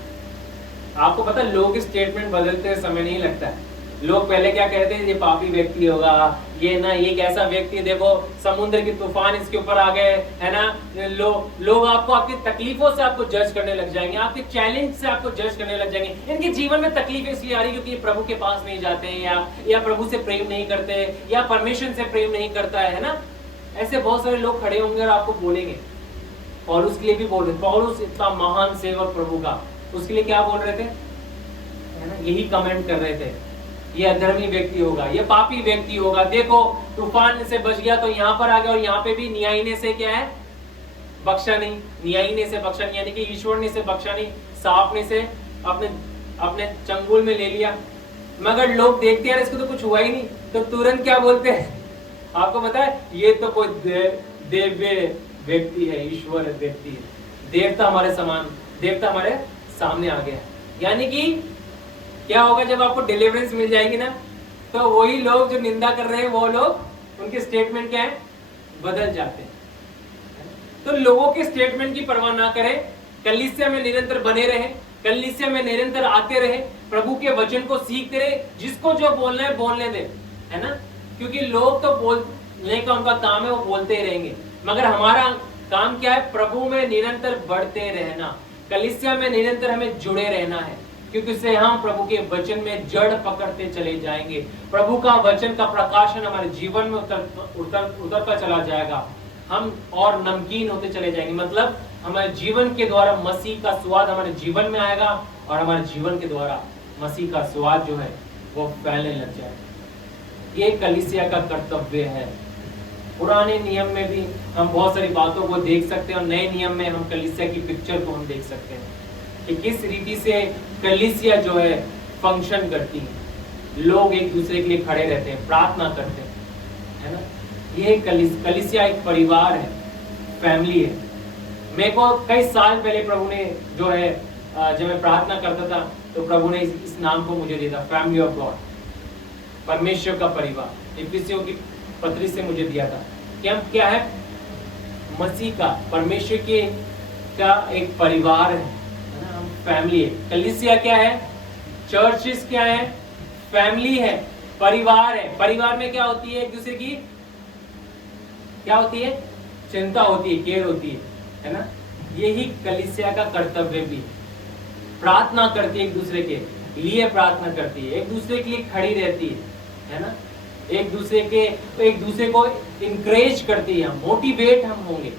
आपको पता है लोग स्टेटमेंट बदलते समय नहीं लगता है। लोग पहले क्या कहते हैं? ये पापी व्यक्ति होगा, ये ना, ये कैसा व्यक्ति, देखो समुद्र की तूफान इसके ऊपर आ गए, है ना। लोग आपको आपकी तकलीफों से आपको जज करने लग जाएंगे, आपके चैलेंज से आपको जज करने लग जाएंगे। इनके जीवन में तकलीफ इसलिए आ रही क्योंकि ये प्रभु के पास नहीं जाते हैं, या प्रभु से प्रेम नहीं करते, या परमेश्वर से प्रेम नहीं करता है ना। ऐसे बहुत सारे लोग खड़े होंगे और आपको बोलेंगे। पौलुस के लिए भी बोल रहे, पौलुस इतना महान सेवक प्रभु का, उसके लिए क्या बोल रहे थे, है ना, यही कमेंट कर रहे थे, ये अधर्मी व्यक्ति होगा, ये पापी व्यक्ति होगा। देखो तूफान से बच गया तो यहाँ पर आ गया, और यहाँ पे भी न्यायने से क्या है? बख्शा नहीं। न्यायने से बख्शा नहीं, यानी कि ईश्वर ने से बख्शा नहीं, सांप ने से अपने चंगुल में ले लिया। मगर लोग देखते हैं इसको तो कुछ हुआ ही नहीं, तो तुरंत क्या बोलते हैं? आपको पता है, ये तो कोई देव्य व्यक्ति है, ईश्वर व्यक्ति है, देवता हमारे समान, देवता हमारे सामने आ गया। यानी कि क्या होगा? जब आपको डिलीवरेंस मिल जाएगी ना, तो वही लोग जो निंदा कर रहे हैं, वो लोग, उनके स्टेटमेंट क्या है? बदल जाते हैं। तो लोगों के स्टेटमेंट की परवाह ना करें, कलीसिया में निरंतर बने रहे, कलीसिया में निरंतर आते रहे, प्रभु के वचन को सीखते रहे, जिसको जो बोलना है बोलने दे, है ना। क्योंकि लोग तो बोलने का उनका काम है, वो बोलते ही रहेंगे, मगर हमारा काम क्या है? प्रभु में निरंतर बढ़ते रहना, कलीसिया में निरंतर हमें जुड़े रहना है, क्योंकि उससे हम प्रभु के वचन में जड़ पकड़ते चले जाएंगे। प्रभु का वचन का प्रकाशन हमारे जीवन में उतरता चला जाएगा, हम और नमकीन होते चले जाएंगे। मतलब हमारे जीवन के द्वारा मसीह का स्वाद हमारे जीवन में आएगा, और हमारे जीवन के द्वारा मसीह का स्वाद जो है वो फैलने लग जाएगा। ये कलीसिया का कर्तव्य है। पुराने नियम में भी हम बहुत सारी बातों को देख सकते हैं, और नए नियम में हम कलीसिया की पिक्चर को हम देख सकते हैं कि किस रीति से कलीसिया जो है फंक्शन करती है। लोग एक दूसरे के लिए खड़े रहते हैं, प्रार्थना करते हैं, है ना। ये कलीसिया एक परिवार है, फैमिली है। मेरे को कई साल पहले प्रभु ने जो है, जब मैं प्रार्थना करता था, तो प्रभु ने इस नाम को मुझे दिया था, फैमिली ऑफ गॉड, परमेश्वर का परिवार। इफिसियों की पत्री से मुझे दिया था कि हम क्या है? मसीह का, परमेश्वर के का एक परिवार है ना, हम फैमिली है। कलीसिया क्या है? चर्चिस क्या है? फैमिली है, परिवार है। परिवार में क्या होती है? एक दूसरे की क्या होती है? चिंता होती है, केयर होती है ना। यही कलीसिया का कर्तव्य भी है। प्रार्थना करती है, एक दूसरे के लिए प्रार्थना करती है, एक दूसरे के लिए खड़ी रहती है ना। एक दूसरे को इनकरेज करती है, मोटिवेट हम होंगे,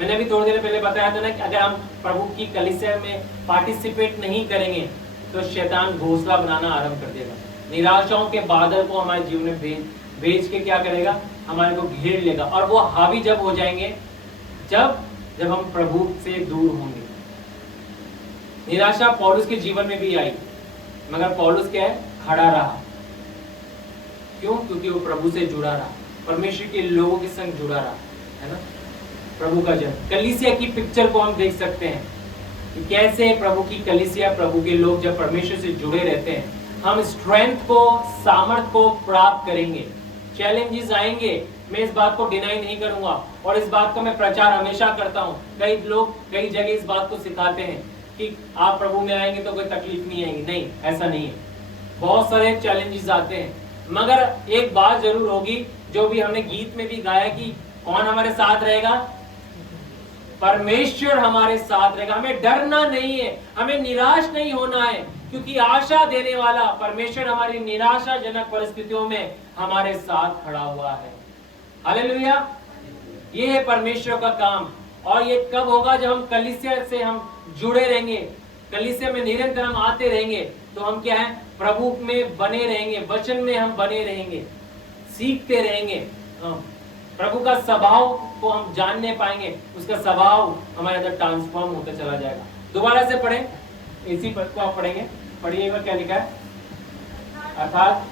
मैंने अभी थोड़ी देर पहले बताया था ना कि अगर हम प्रभु की कलीसिया में पार्टिसिपेट नहीं करेंगे तो शैतान घोंसला बनाना आरंभ कर देगा, निराशाओं के बादल को हमारे जीवन में भेज के क्या करेगा, हमारे को घेर लेगा, और वो हावी जब हो जाएंगे जब हम प्रभु से दूर होंगे। निराशा पौलुस के जीवन में भी आई, मगर पौलुस क्या है, खड़ा रहा। क्यों? क्योंकि वो प्रभु से जुड़ा रहा, परमेश्वर के लोगों के संग जुड़ा रहा, है ना। प्रभु का जन कलीसिया की पिक्चर को हम देख सकते हैं कि कैसे प्रभु की कलीसिया, प्रभु के लोग जब परमेश्वर से जुड़े रहते हैं, हम स्ट्रेंथ को, सामर्थ को प्राप्त करेंगे। चैलेंजेस आएंगे, मैं इस बात को डिनाई नहीं करूंगा, और इस बात का मैं प्रचार हमेशा करता हूं। कई लोग कई जगह इस बात को सिखाते हैं कि आप प्रभु में आएंगे तो कोई तकलीफ नहीं आएगी। नहीं, ऐसा नहीं है। बहुत सारे चैलेंजेस आते हैं, मगर एक बात जरूर होगी, जो भी हमने गीत में भी गाया कि कौन हमारे साथ रहेगा, परमेश्वर हमारे साथ रहेगा। हमें डरना नहीं है, हमें निराश नहीं होना है, क्योंकि आशा देने वाला परमेश्वर हमारी निराशाजनक परिस्थितियों में हमारे साथ खड़ा हुआ है। हालेलुया। ये है परमेश्वर का काम। और ये कब होगा? जब हम कलीसिया से हम जुड़े रहेंगे, कलीसिया में निरंतर हम आते रहेंगे, तो हम क्या है, प्रभु में बने रहेंगे, वचन में हम बने रहेंगे, सीखते रहेंगे, प्रभु का स्वभाव को हम जानने पाएंगे, उसका स्वभाव हमारे अंदर ट्रांसफॉर्म होता चला जाएगा। दोबारा से पढ़ें, इसी पद को आप पढ़ेंगे, पढ़िएगा क्या लिखा है। अर्थात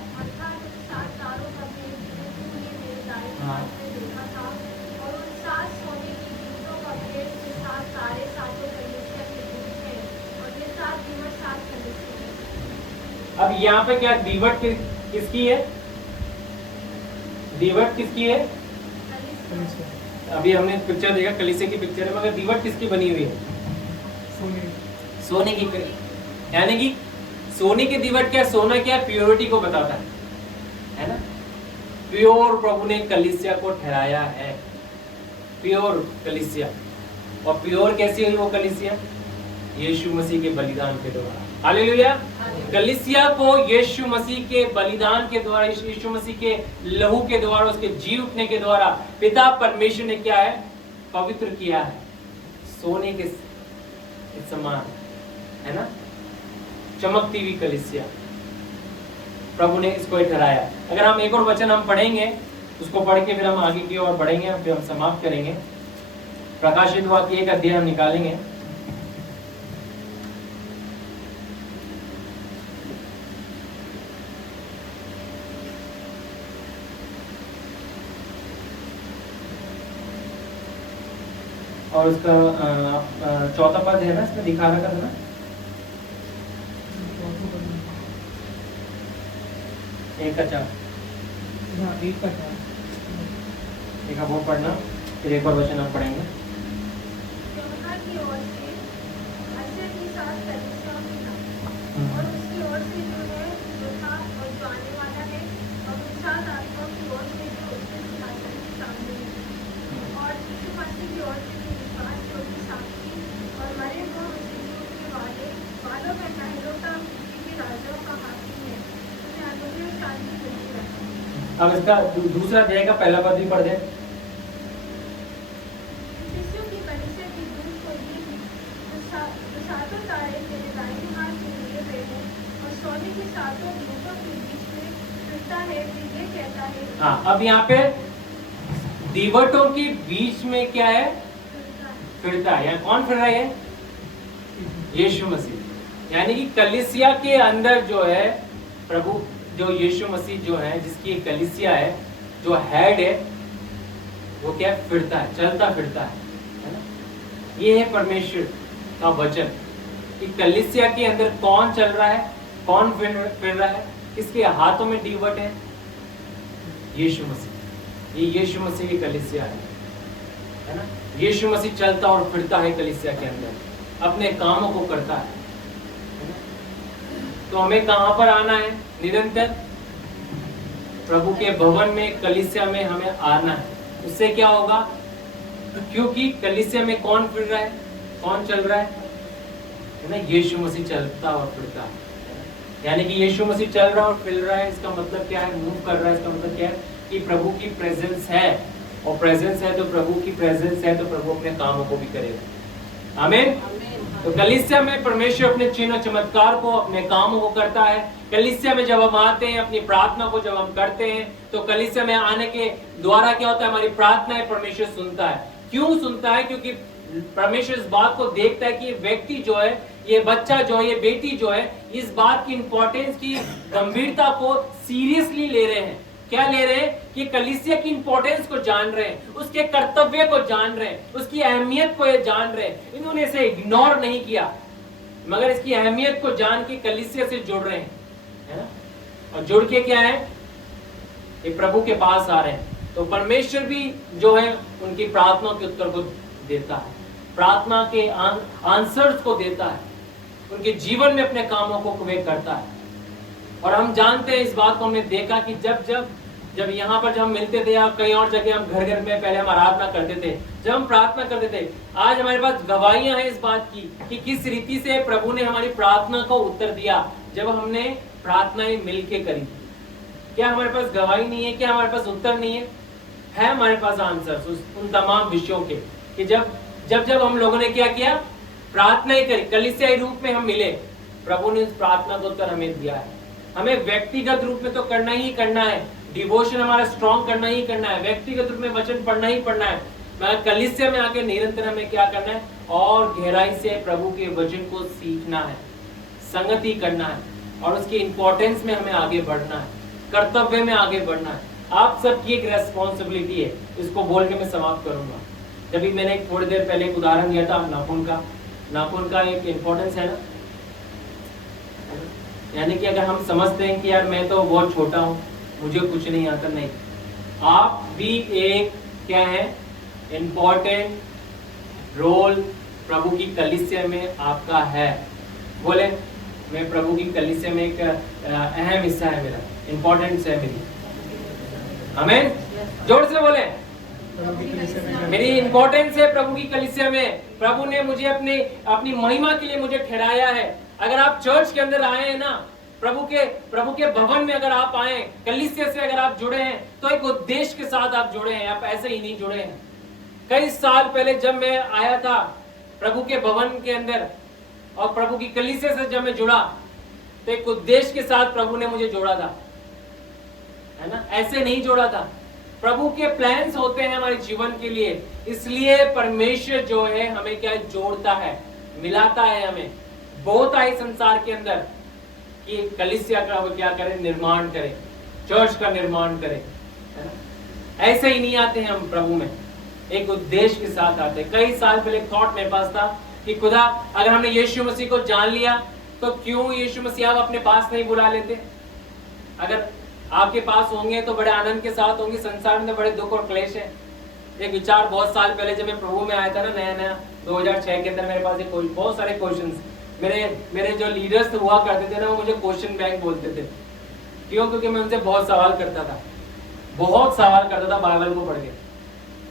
अब यहाँ पे क्या दीवट किसकी है? दीवट किसकी है? अभी हमने पिक्चर देखा, कलीसिया की पिक्चर है, मगर दीवट किसकी बनी हुई है? सोने की। यानी कि सोने की दीवट क्या? सोना क्या? प्योरिटी को बताता है ना। प्योर प्रभु ने कलीसिया को ठहराया है, प्योर कलीसिया। और प्योर कैसी हुई वो कलीसिया? यीशु मसीह के बलिदान के द्वारा। हालेलुया। कलीसिया को यीशु मसीह के बलिदान के द्वारा, यीशु मसीह के लहू के द्वारा, उसके जी उठने के द्वारा पिता परमेश्वर ने क्या है? पवित्र किया है, सोने के समान, है ना, चमकती हुई कलीसिया। प्रभु ने इसको ठहराया। अगर हम एक और वचन हम पढ़ेंगे, उसको पढ़ के फिर हम आगे की ओर बढ़ेंगे, फिर हम समाप्त करेंगे। प्रकाशित वाक्य 1 अध्याय हम निकालेंगे। और उसका 4वां पद है ना, इसमें दिखा रखा था ना, एक का वो पढ़ना, फिर एक और वचन हम पढ़ेंगे। और उसकी ओर से जो है, जो था और जो आने वाला है, और उन 7 आत्माओं की ओर से जो उसके सिंहासन के सामने है, और यीशु मसीह की ओर से जो विश्वास, जो कि साक्षी और मरे हुए उसके जीवन के वालों में पहलों का पृथ्वी के राजाओं का हाकिम है, उन्हें अनुग्रह और शांति मिलती रहती है। अब इसका दूसरा अध्याय का पहला पद भी पढ़ दे। यीशु की कलीसिया की दूत को लिख, जो सातों तारे तेरे दाहिने हाथ में लिए हुए हैं और सोने के सातों दूतों के बीच में फिरता है, फिर ये कहता है। हाँ, अब यहाँ पे दीवटों के बीच में क्या है? फिरता है। कौन फिर रहा है? यीशु मसीह। यानी कि कलीसिया के अंदर जो है प्रभु, जो यीशु मसीह जो है, जिसकी एक कलीसिया है, जो हेड है, वो क्या फिरता है, चलता फिरता है ना। ये है परमेश्वर का वचन कि कलीसिया के अंदर कौन चल रहा है, कौन फिर रहा है, किसके हाथों में दीवट है? यीशु मसीह। ये यीशु मसीह की कलीसिया है ना। यीशु मसीह चलता और फिरता है कलीसिया के अंदर, अपने कामों को करता है ना? तो हमें कहां पर आना है? निरंतर प्रभु के भवन में, कलीसिया में हमें आना है। उससे क्या होगा? क्योंकि कलीसिया में कौन फिर रहा है, कौन चल रहा है ना? यीशु मसीह चलता और फिरता है। यानी कि यीशु मसीह चल रहा और फिर रहा है, इसका मतलब क्या है? मूव कर रहा है। इसका मतलब क्या है? कि प्रभु की प्रेजेंस है और प्रेजेंस है तो प्रभु की प्रेजेंस है तो प्रभु अपने कामों को भी करेगा। आमीन। तो कलीसिया में परमेश्वर अपने चिन्ह चमत्कार को, अपने कामों को करता है। कलीसिया में जब हम आते हैं, अपनी प्रार्थना को जब हम करते हैं, तो कलीसिया में आने के द्वारा क्या होता है, हमारी प्रार्थनाएं परमेश्वर सुनता है। क्यों सुनता है? क्योंकि परमेश्वर इस बात को देखता है कि ये व्यक्ति जो है, ये बच्चा जो है, ये बेटी जो है, इस बात की इंपॉर्टेंस की गंभीरता को सीरियसली ले रहे हैं। क्या ले रहे हैं? कि कलीसिया की इंपॉर्टेंस को जान रहे हैं, उसके कर्तव्य को जान रहे हैं, उसकी अहमियत को ये जान रहे हैं। इन्होंने इसे इग्नोर नहीं किया, मगर इसकी अहमियत को जान के कलीसिया से जुड़ रहे हैं, है ना? और जुड़ के क्या है, ये प्रभु के पास आ रहे हैं। तो परमेश्वर भी जो है उनकी प्रार्थना के उत्तर को देता है, प्रार्थना के आंसर्स को देता है, उनके जीवन में अपने कामों को वे करता है। और हम जानते हैं, इस बात को हमने देखा कि जब यहाँ पर जब हम मिलते थे या कहीं और जगह, हम घर घर में पहले हम आराधना करते थे, जब हम प्रार्थना करते थे, आज हमारे पास गवाहियां हैं इस बात की कि किस रीति से प्रभु ने हमारी प्रार्थना को उत्तर दिया जब हमने प्रार्थनाएं मिलके करी। क्या हमारे पास गवाही नहीं है? क्या हमारे पास उत्तर नहीं है? है हमारे पास आंसर उन तमाम विषयों के, कि जब हम लोगों ने क्या किया, प्रार्थनाएं करी, कलीसियाई रूप में हम मिले, प्रभु ने उस प्रार्थना का उत्तर हमें दिया है। हमें व्यक्तिगत रूप में तो करना ही करना है, डिवोशन हमारा स्ट्रॉन्ग करना ही करना है, व्यक्तिगत रूप में वचन पढ़ना ही पढ़ना है, मगर कलीसिया में आके निरंतर हमें क्या करना है, और गहराई से प्रभु के वचन को सीखना है, संगति करना है, और उसकी इंपॉर्टेंस में हमें आगे बढ़ना है, कर्तव्य में आगे बढ़ना है। आप सबकी एक रेस्पॉन्सिबिलिटी है। इसको बोल के मैं समाप्त करूंगा। जब भी मैंने थोड़ी देर पहले एक उदाहरण दिया था नाखून का एक इम्पोर्टेंस है ना, यानी कि अगर हम समझते हैं कि यार मैं तो बहुत छोटा हूँ, मुझे कुछ नहीं आता, नहीं, आप भी एक क्या है, इम्पोर्टेंट रोल प्रभु की कलीसिया में आपका है। बोले, मैं प्रभु की कलीसिया में एक अहम हिस्सा है, मेरा इम्पोर्टेंस है मेरी। आमीन। जोर से बोले, मेरी इंपॉर्टेंस है प्रभु की कलीसिया में। प्रभु ने मुझे अपनी महिमा के लिए मुझे ठहराया है। अगर आप चर्च के अंदर आए हैं ना, प्रभु के भवन में अगर आप आए, कलीसिया से अगर आप जुड़े हैं, तो एक उद्देश्य के साथ आप जुड़े हैं, आप ऐसे ही नहीं जुड़े हैं। कई साल पहले जब मैं आया था प्रभु के भवन के अंदर और प्रभु की कलीसिया से जब मैं जुड़ा, तो एक उद्देश्य के साथ प्रभु ने मुझे जोड़ा था, है ना? ऐसे नहीं जोड़ा था। प्रभु के प्लान्स होते हैं हमारे जीवन के लिए, इसलिए परमेश्वर जो है हमें क्या जोड़ता है, मिलाता है, हमें बहुत आई संसार के अंदर कि कलीसिया का वो क्या करे, निर्माण करे, चर्च का निर्माण करे, है ना? ऐसे ही नहीं आते हैं हम प्रभु में, एक उद्देश्य के साथ आते हैं। कई साल पहले थॉट मेरे पास था कि खुदा, अगर हमने यीशु मसीह को जान लिया तो क्यों यीशु मसीह आप अपने पास नहीं बुला लेते? अगर आपके पास होंगे तो बड़े आनंद के साथ होंगे, संसार में बड़े दुख और क्लेश है। एक विचार बहुत साल पहले जब मैं प्रभु में आया था ना, नया 2006 के अंदर, मेरे पास बहुत सारे क्वेश्चंस, मेरे जो लीडर्स हुआ करते थे ना, वो मुझे क्वेश्चन बैंक बोलते थे। क्यों? क्योंकि मैं उनसे बहुत सवाल करता था बाइबल को पढ़ के,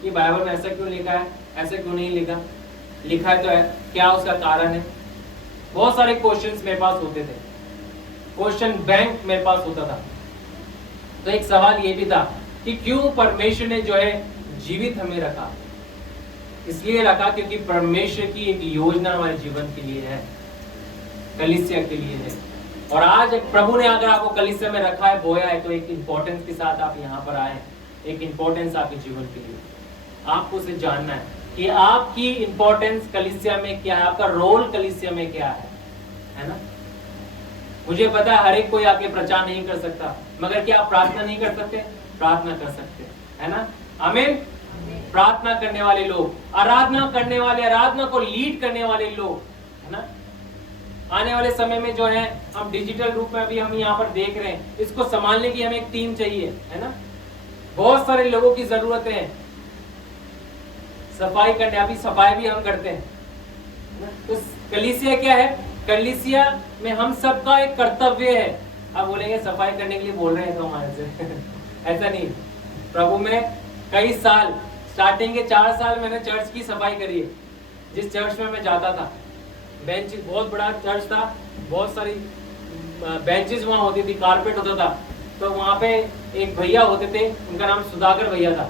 कि बाइबल में ऐसा क्यों लिखा है, ऐसे क्यों नहीं लिखा है, तो क्या उसका कारण है। बहुत सारे क्वेश्चंस मेरे पास होते थे, क्वेश्चन बैंक मेरे पास होता था। तो एक सवाल ये भी था कि क्यों परमेश्वर ने जो है जीवित हमें रखा। इसलिए रखा क्योंकि परमेश्वर की एक योजना हमारे जीवन के लिए है, कलीसिया के लिए है। और आज प्रभु ने अगर आपको कलीसिया में रखा है, बोया है, तो एक इंपॉर्टेंस के साथ आप यहाँ पर आए, एक इंपॉर्टेंस आपके जीवन के लिए। आपको उसे जानना है कि आपकी इंपॉर्टेंस कलीसिया में क्या है, आपका रोल कलीसिया में क्या है ना? मुझे पता है हर एक कोई आके प्रचार नहीं कर सकता, मगर क्या आप प्रार्थना नहीं कर सकते? प्रार्थना कर सकते, है ना? आमीन। प्रार्थना करने वाले लोग, आराधना करने वाले, आराधना को लीड करने वाले लोग, है ना? आने वाले समय में जो है हम डिजिटल रूप में अभी हम यहाँ पर देख रहे हैं, इसको संभालने की हमें एक टीम चाहिए, है ना? बहुत सारे लोगों की जरूरत है सफाई करने, अभी सफाई भी हम करते हैं। तो कलीसिया क्या है? कलीसिया में हम सबका एक कर्तव्य है। आप बोलेंगे सफाई करने के लिए बोल रहे हैं तो हमारे से ऐसा नहीं। प्रभु में कई साल, स्टार्टिंग के 4 साल मैंने चर्च की सफाई करी है। जिस चर्च में मैं जाता था, बेंच, बहुत बड़ा चर्च था, बहुत सारी बेंचेस वहाँ होती थी, कारपेट होता था। तो वहाँ पे एक भैया होते थे, उनका नाम सुधाकर भैया था।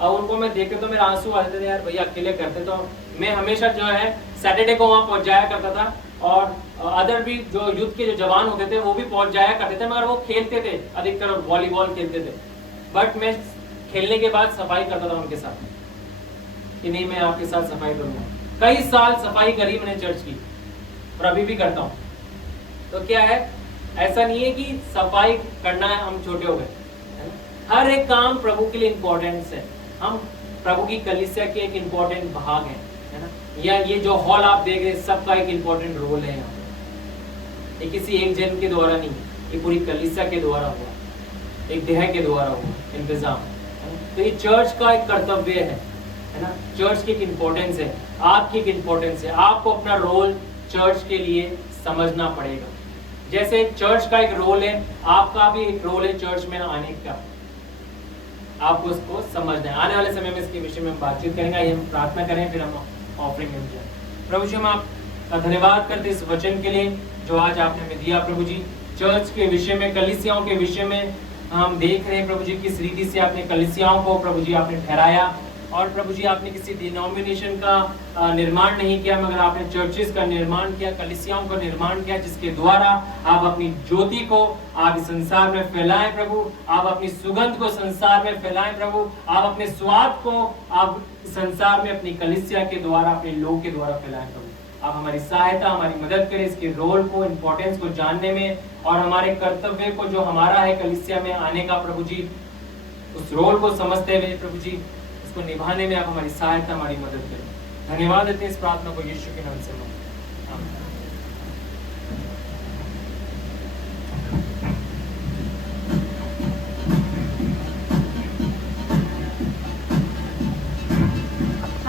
और उनको मैं देख के तो मेरे आंसू आ जाते थे, यार भैया अकेले करते। तो मैं हमेशा जो है सैटरडे को वहाँ पहुँच जाया करता था, और अदर भी जो यूथ के जो जवान होते थे वो भी पहुँच जाया करते थे, मगर वो खेलते थे, अधिकतर वॉलीबॉल खेलते थे। बट मैं खेलने के बाद सफाई करता था उनके साथ, कि नहीं मैं आपके साथ सफाई करूँगा। कई साल सफाई करी मैंने चर्च की, और अभी भी करता हूँ। तो क्या है, ऐसा नहीं है कि सफाई करना है हम छोटे हो गए, है ना? हर एक काम प्रभु के लिए इम्पोर्टेंस है। हम प्रभु की कलीसिया के एक इम्पोर्टेंट भाग हैं, है ना? या ये जो हॉल आप देख रहे हैं, सबका एक इम्पोर्टेंट रोल है यहाँ पे। ये किसी एक जन के द्वारा नहीं, ये पूरी कलीसिया के द्वारा हुआ, एक देह के द्वारा हुआ इंतजाम। तो ये चर्च का एक कर्तव्य है ना? चर्च की एक इम्पोर्टेंस है, आपकी एक इम्पोर्टेंस है। आपको अपना रोल चर्च के लिए समझना पड़ेगा। जैसे चर्च का एक रोल है, आपका भी एक रोल है चर्च में आने का, आपको उसको समझना है। आने वाले समय में इसके विषय में हम बातचीत करेंगे। आइए हम प्रार्थना करें, फिर हम ऑफरिंग में जाए। प्रभु जी, हम आपका धन्यवाद करते इस वचन के लिए जो आज आपने हमें दिया। प्रभु जी, चर्च के विषय में, कलीसियाओं के विषय में हम देख रहे हैं प्रभु जी, किस रीति से आपने कलीसियाओं को प्रभु जी आपने ठहराया। और प्रभु जी, आपने किसी डिनोमिनेशन का निर्माण नहीं किया, मगर आपने चर्चेस का निर्माण किया, कलीसियाओं का निर्माण किया, जिसके द्वारा आप अपनी ज्योति को आप इस संसार में फैलाएं प्रभु। आप अपनी सुगंध को संसार में फैलाएं प्रभु। आप अपने स्वाद को आप संसार में अपनी कलीसिया के द्वारा, अपने लोग के द्वारा फैलाएं प्रभु। आप हमारी सहायता, हमारी मदद करें इसके रोल को, इम्पोर्टेंस को जानने में, और हमारे कर्तव्य को जो हमारा है कलीसिया में आने का प्रभु जी, उस रोल को समझते हुए प्रभु जी उसको निभाने में आप हमारी सहायता, हमारी मदद करें। धन्यवाद देते हैं इस प्रार्थना को यीशु के नाम से। आमीन।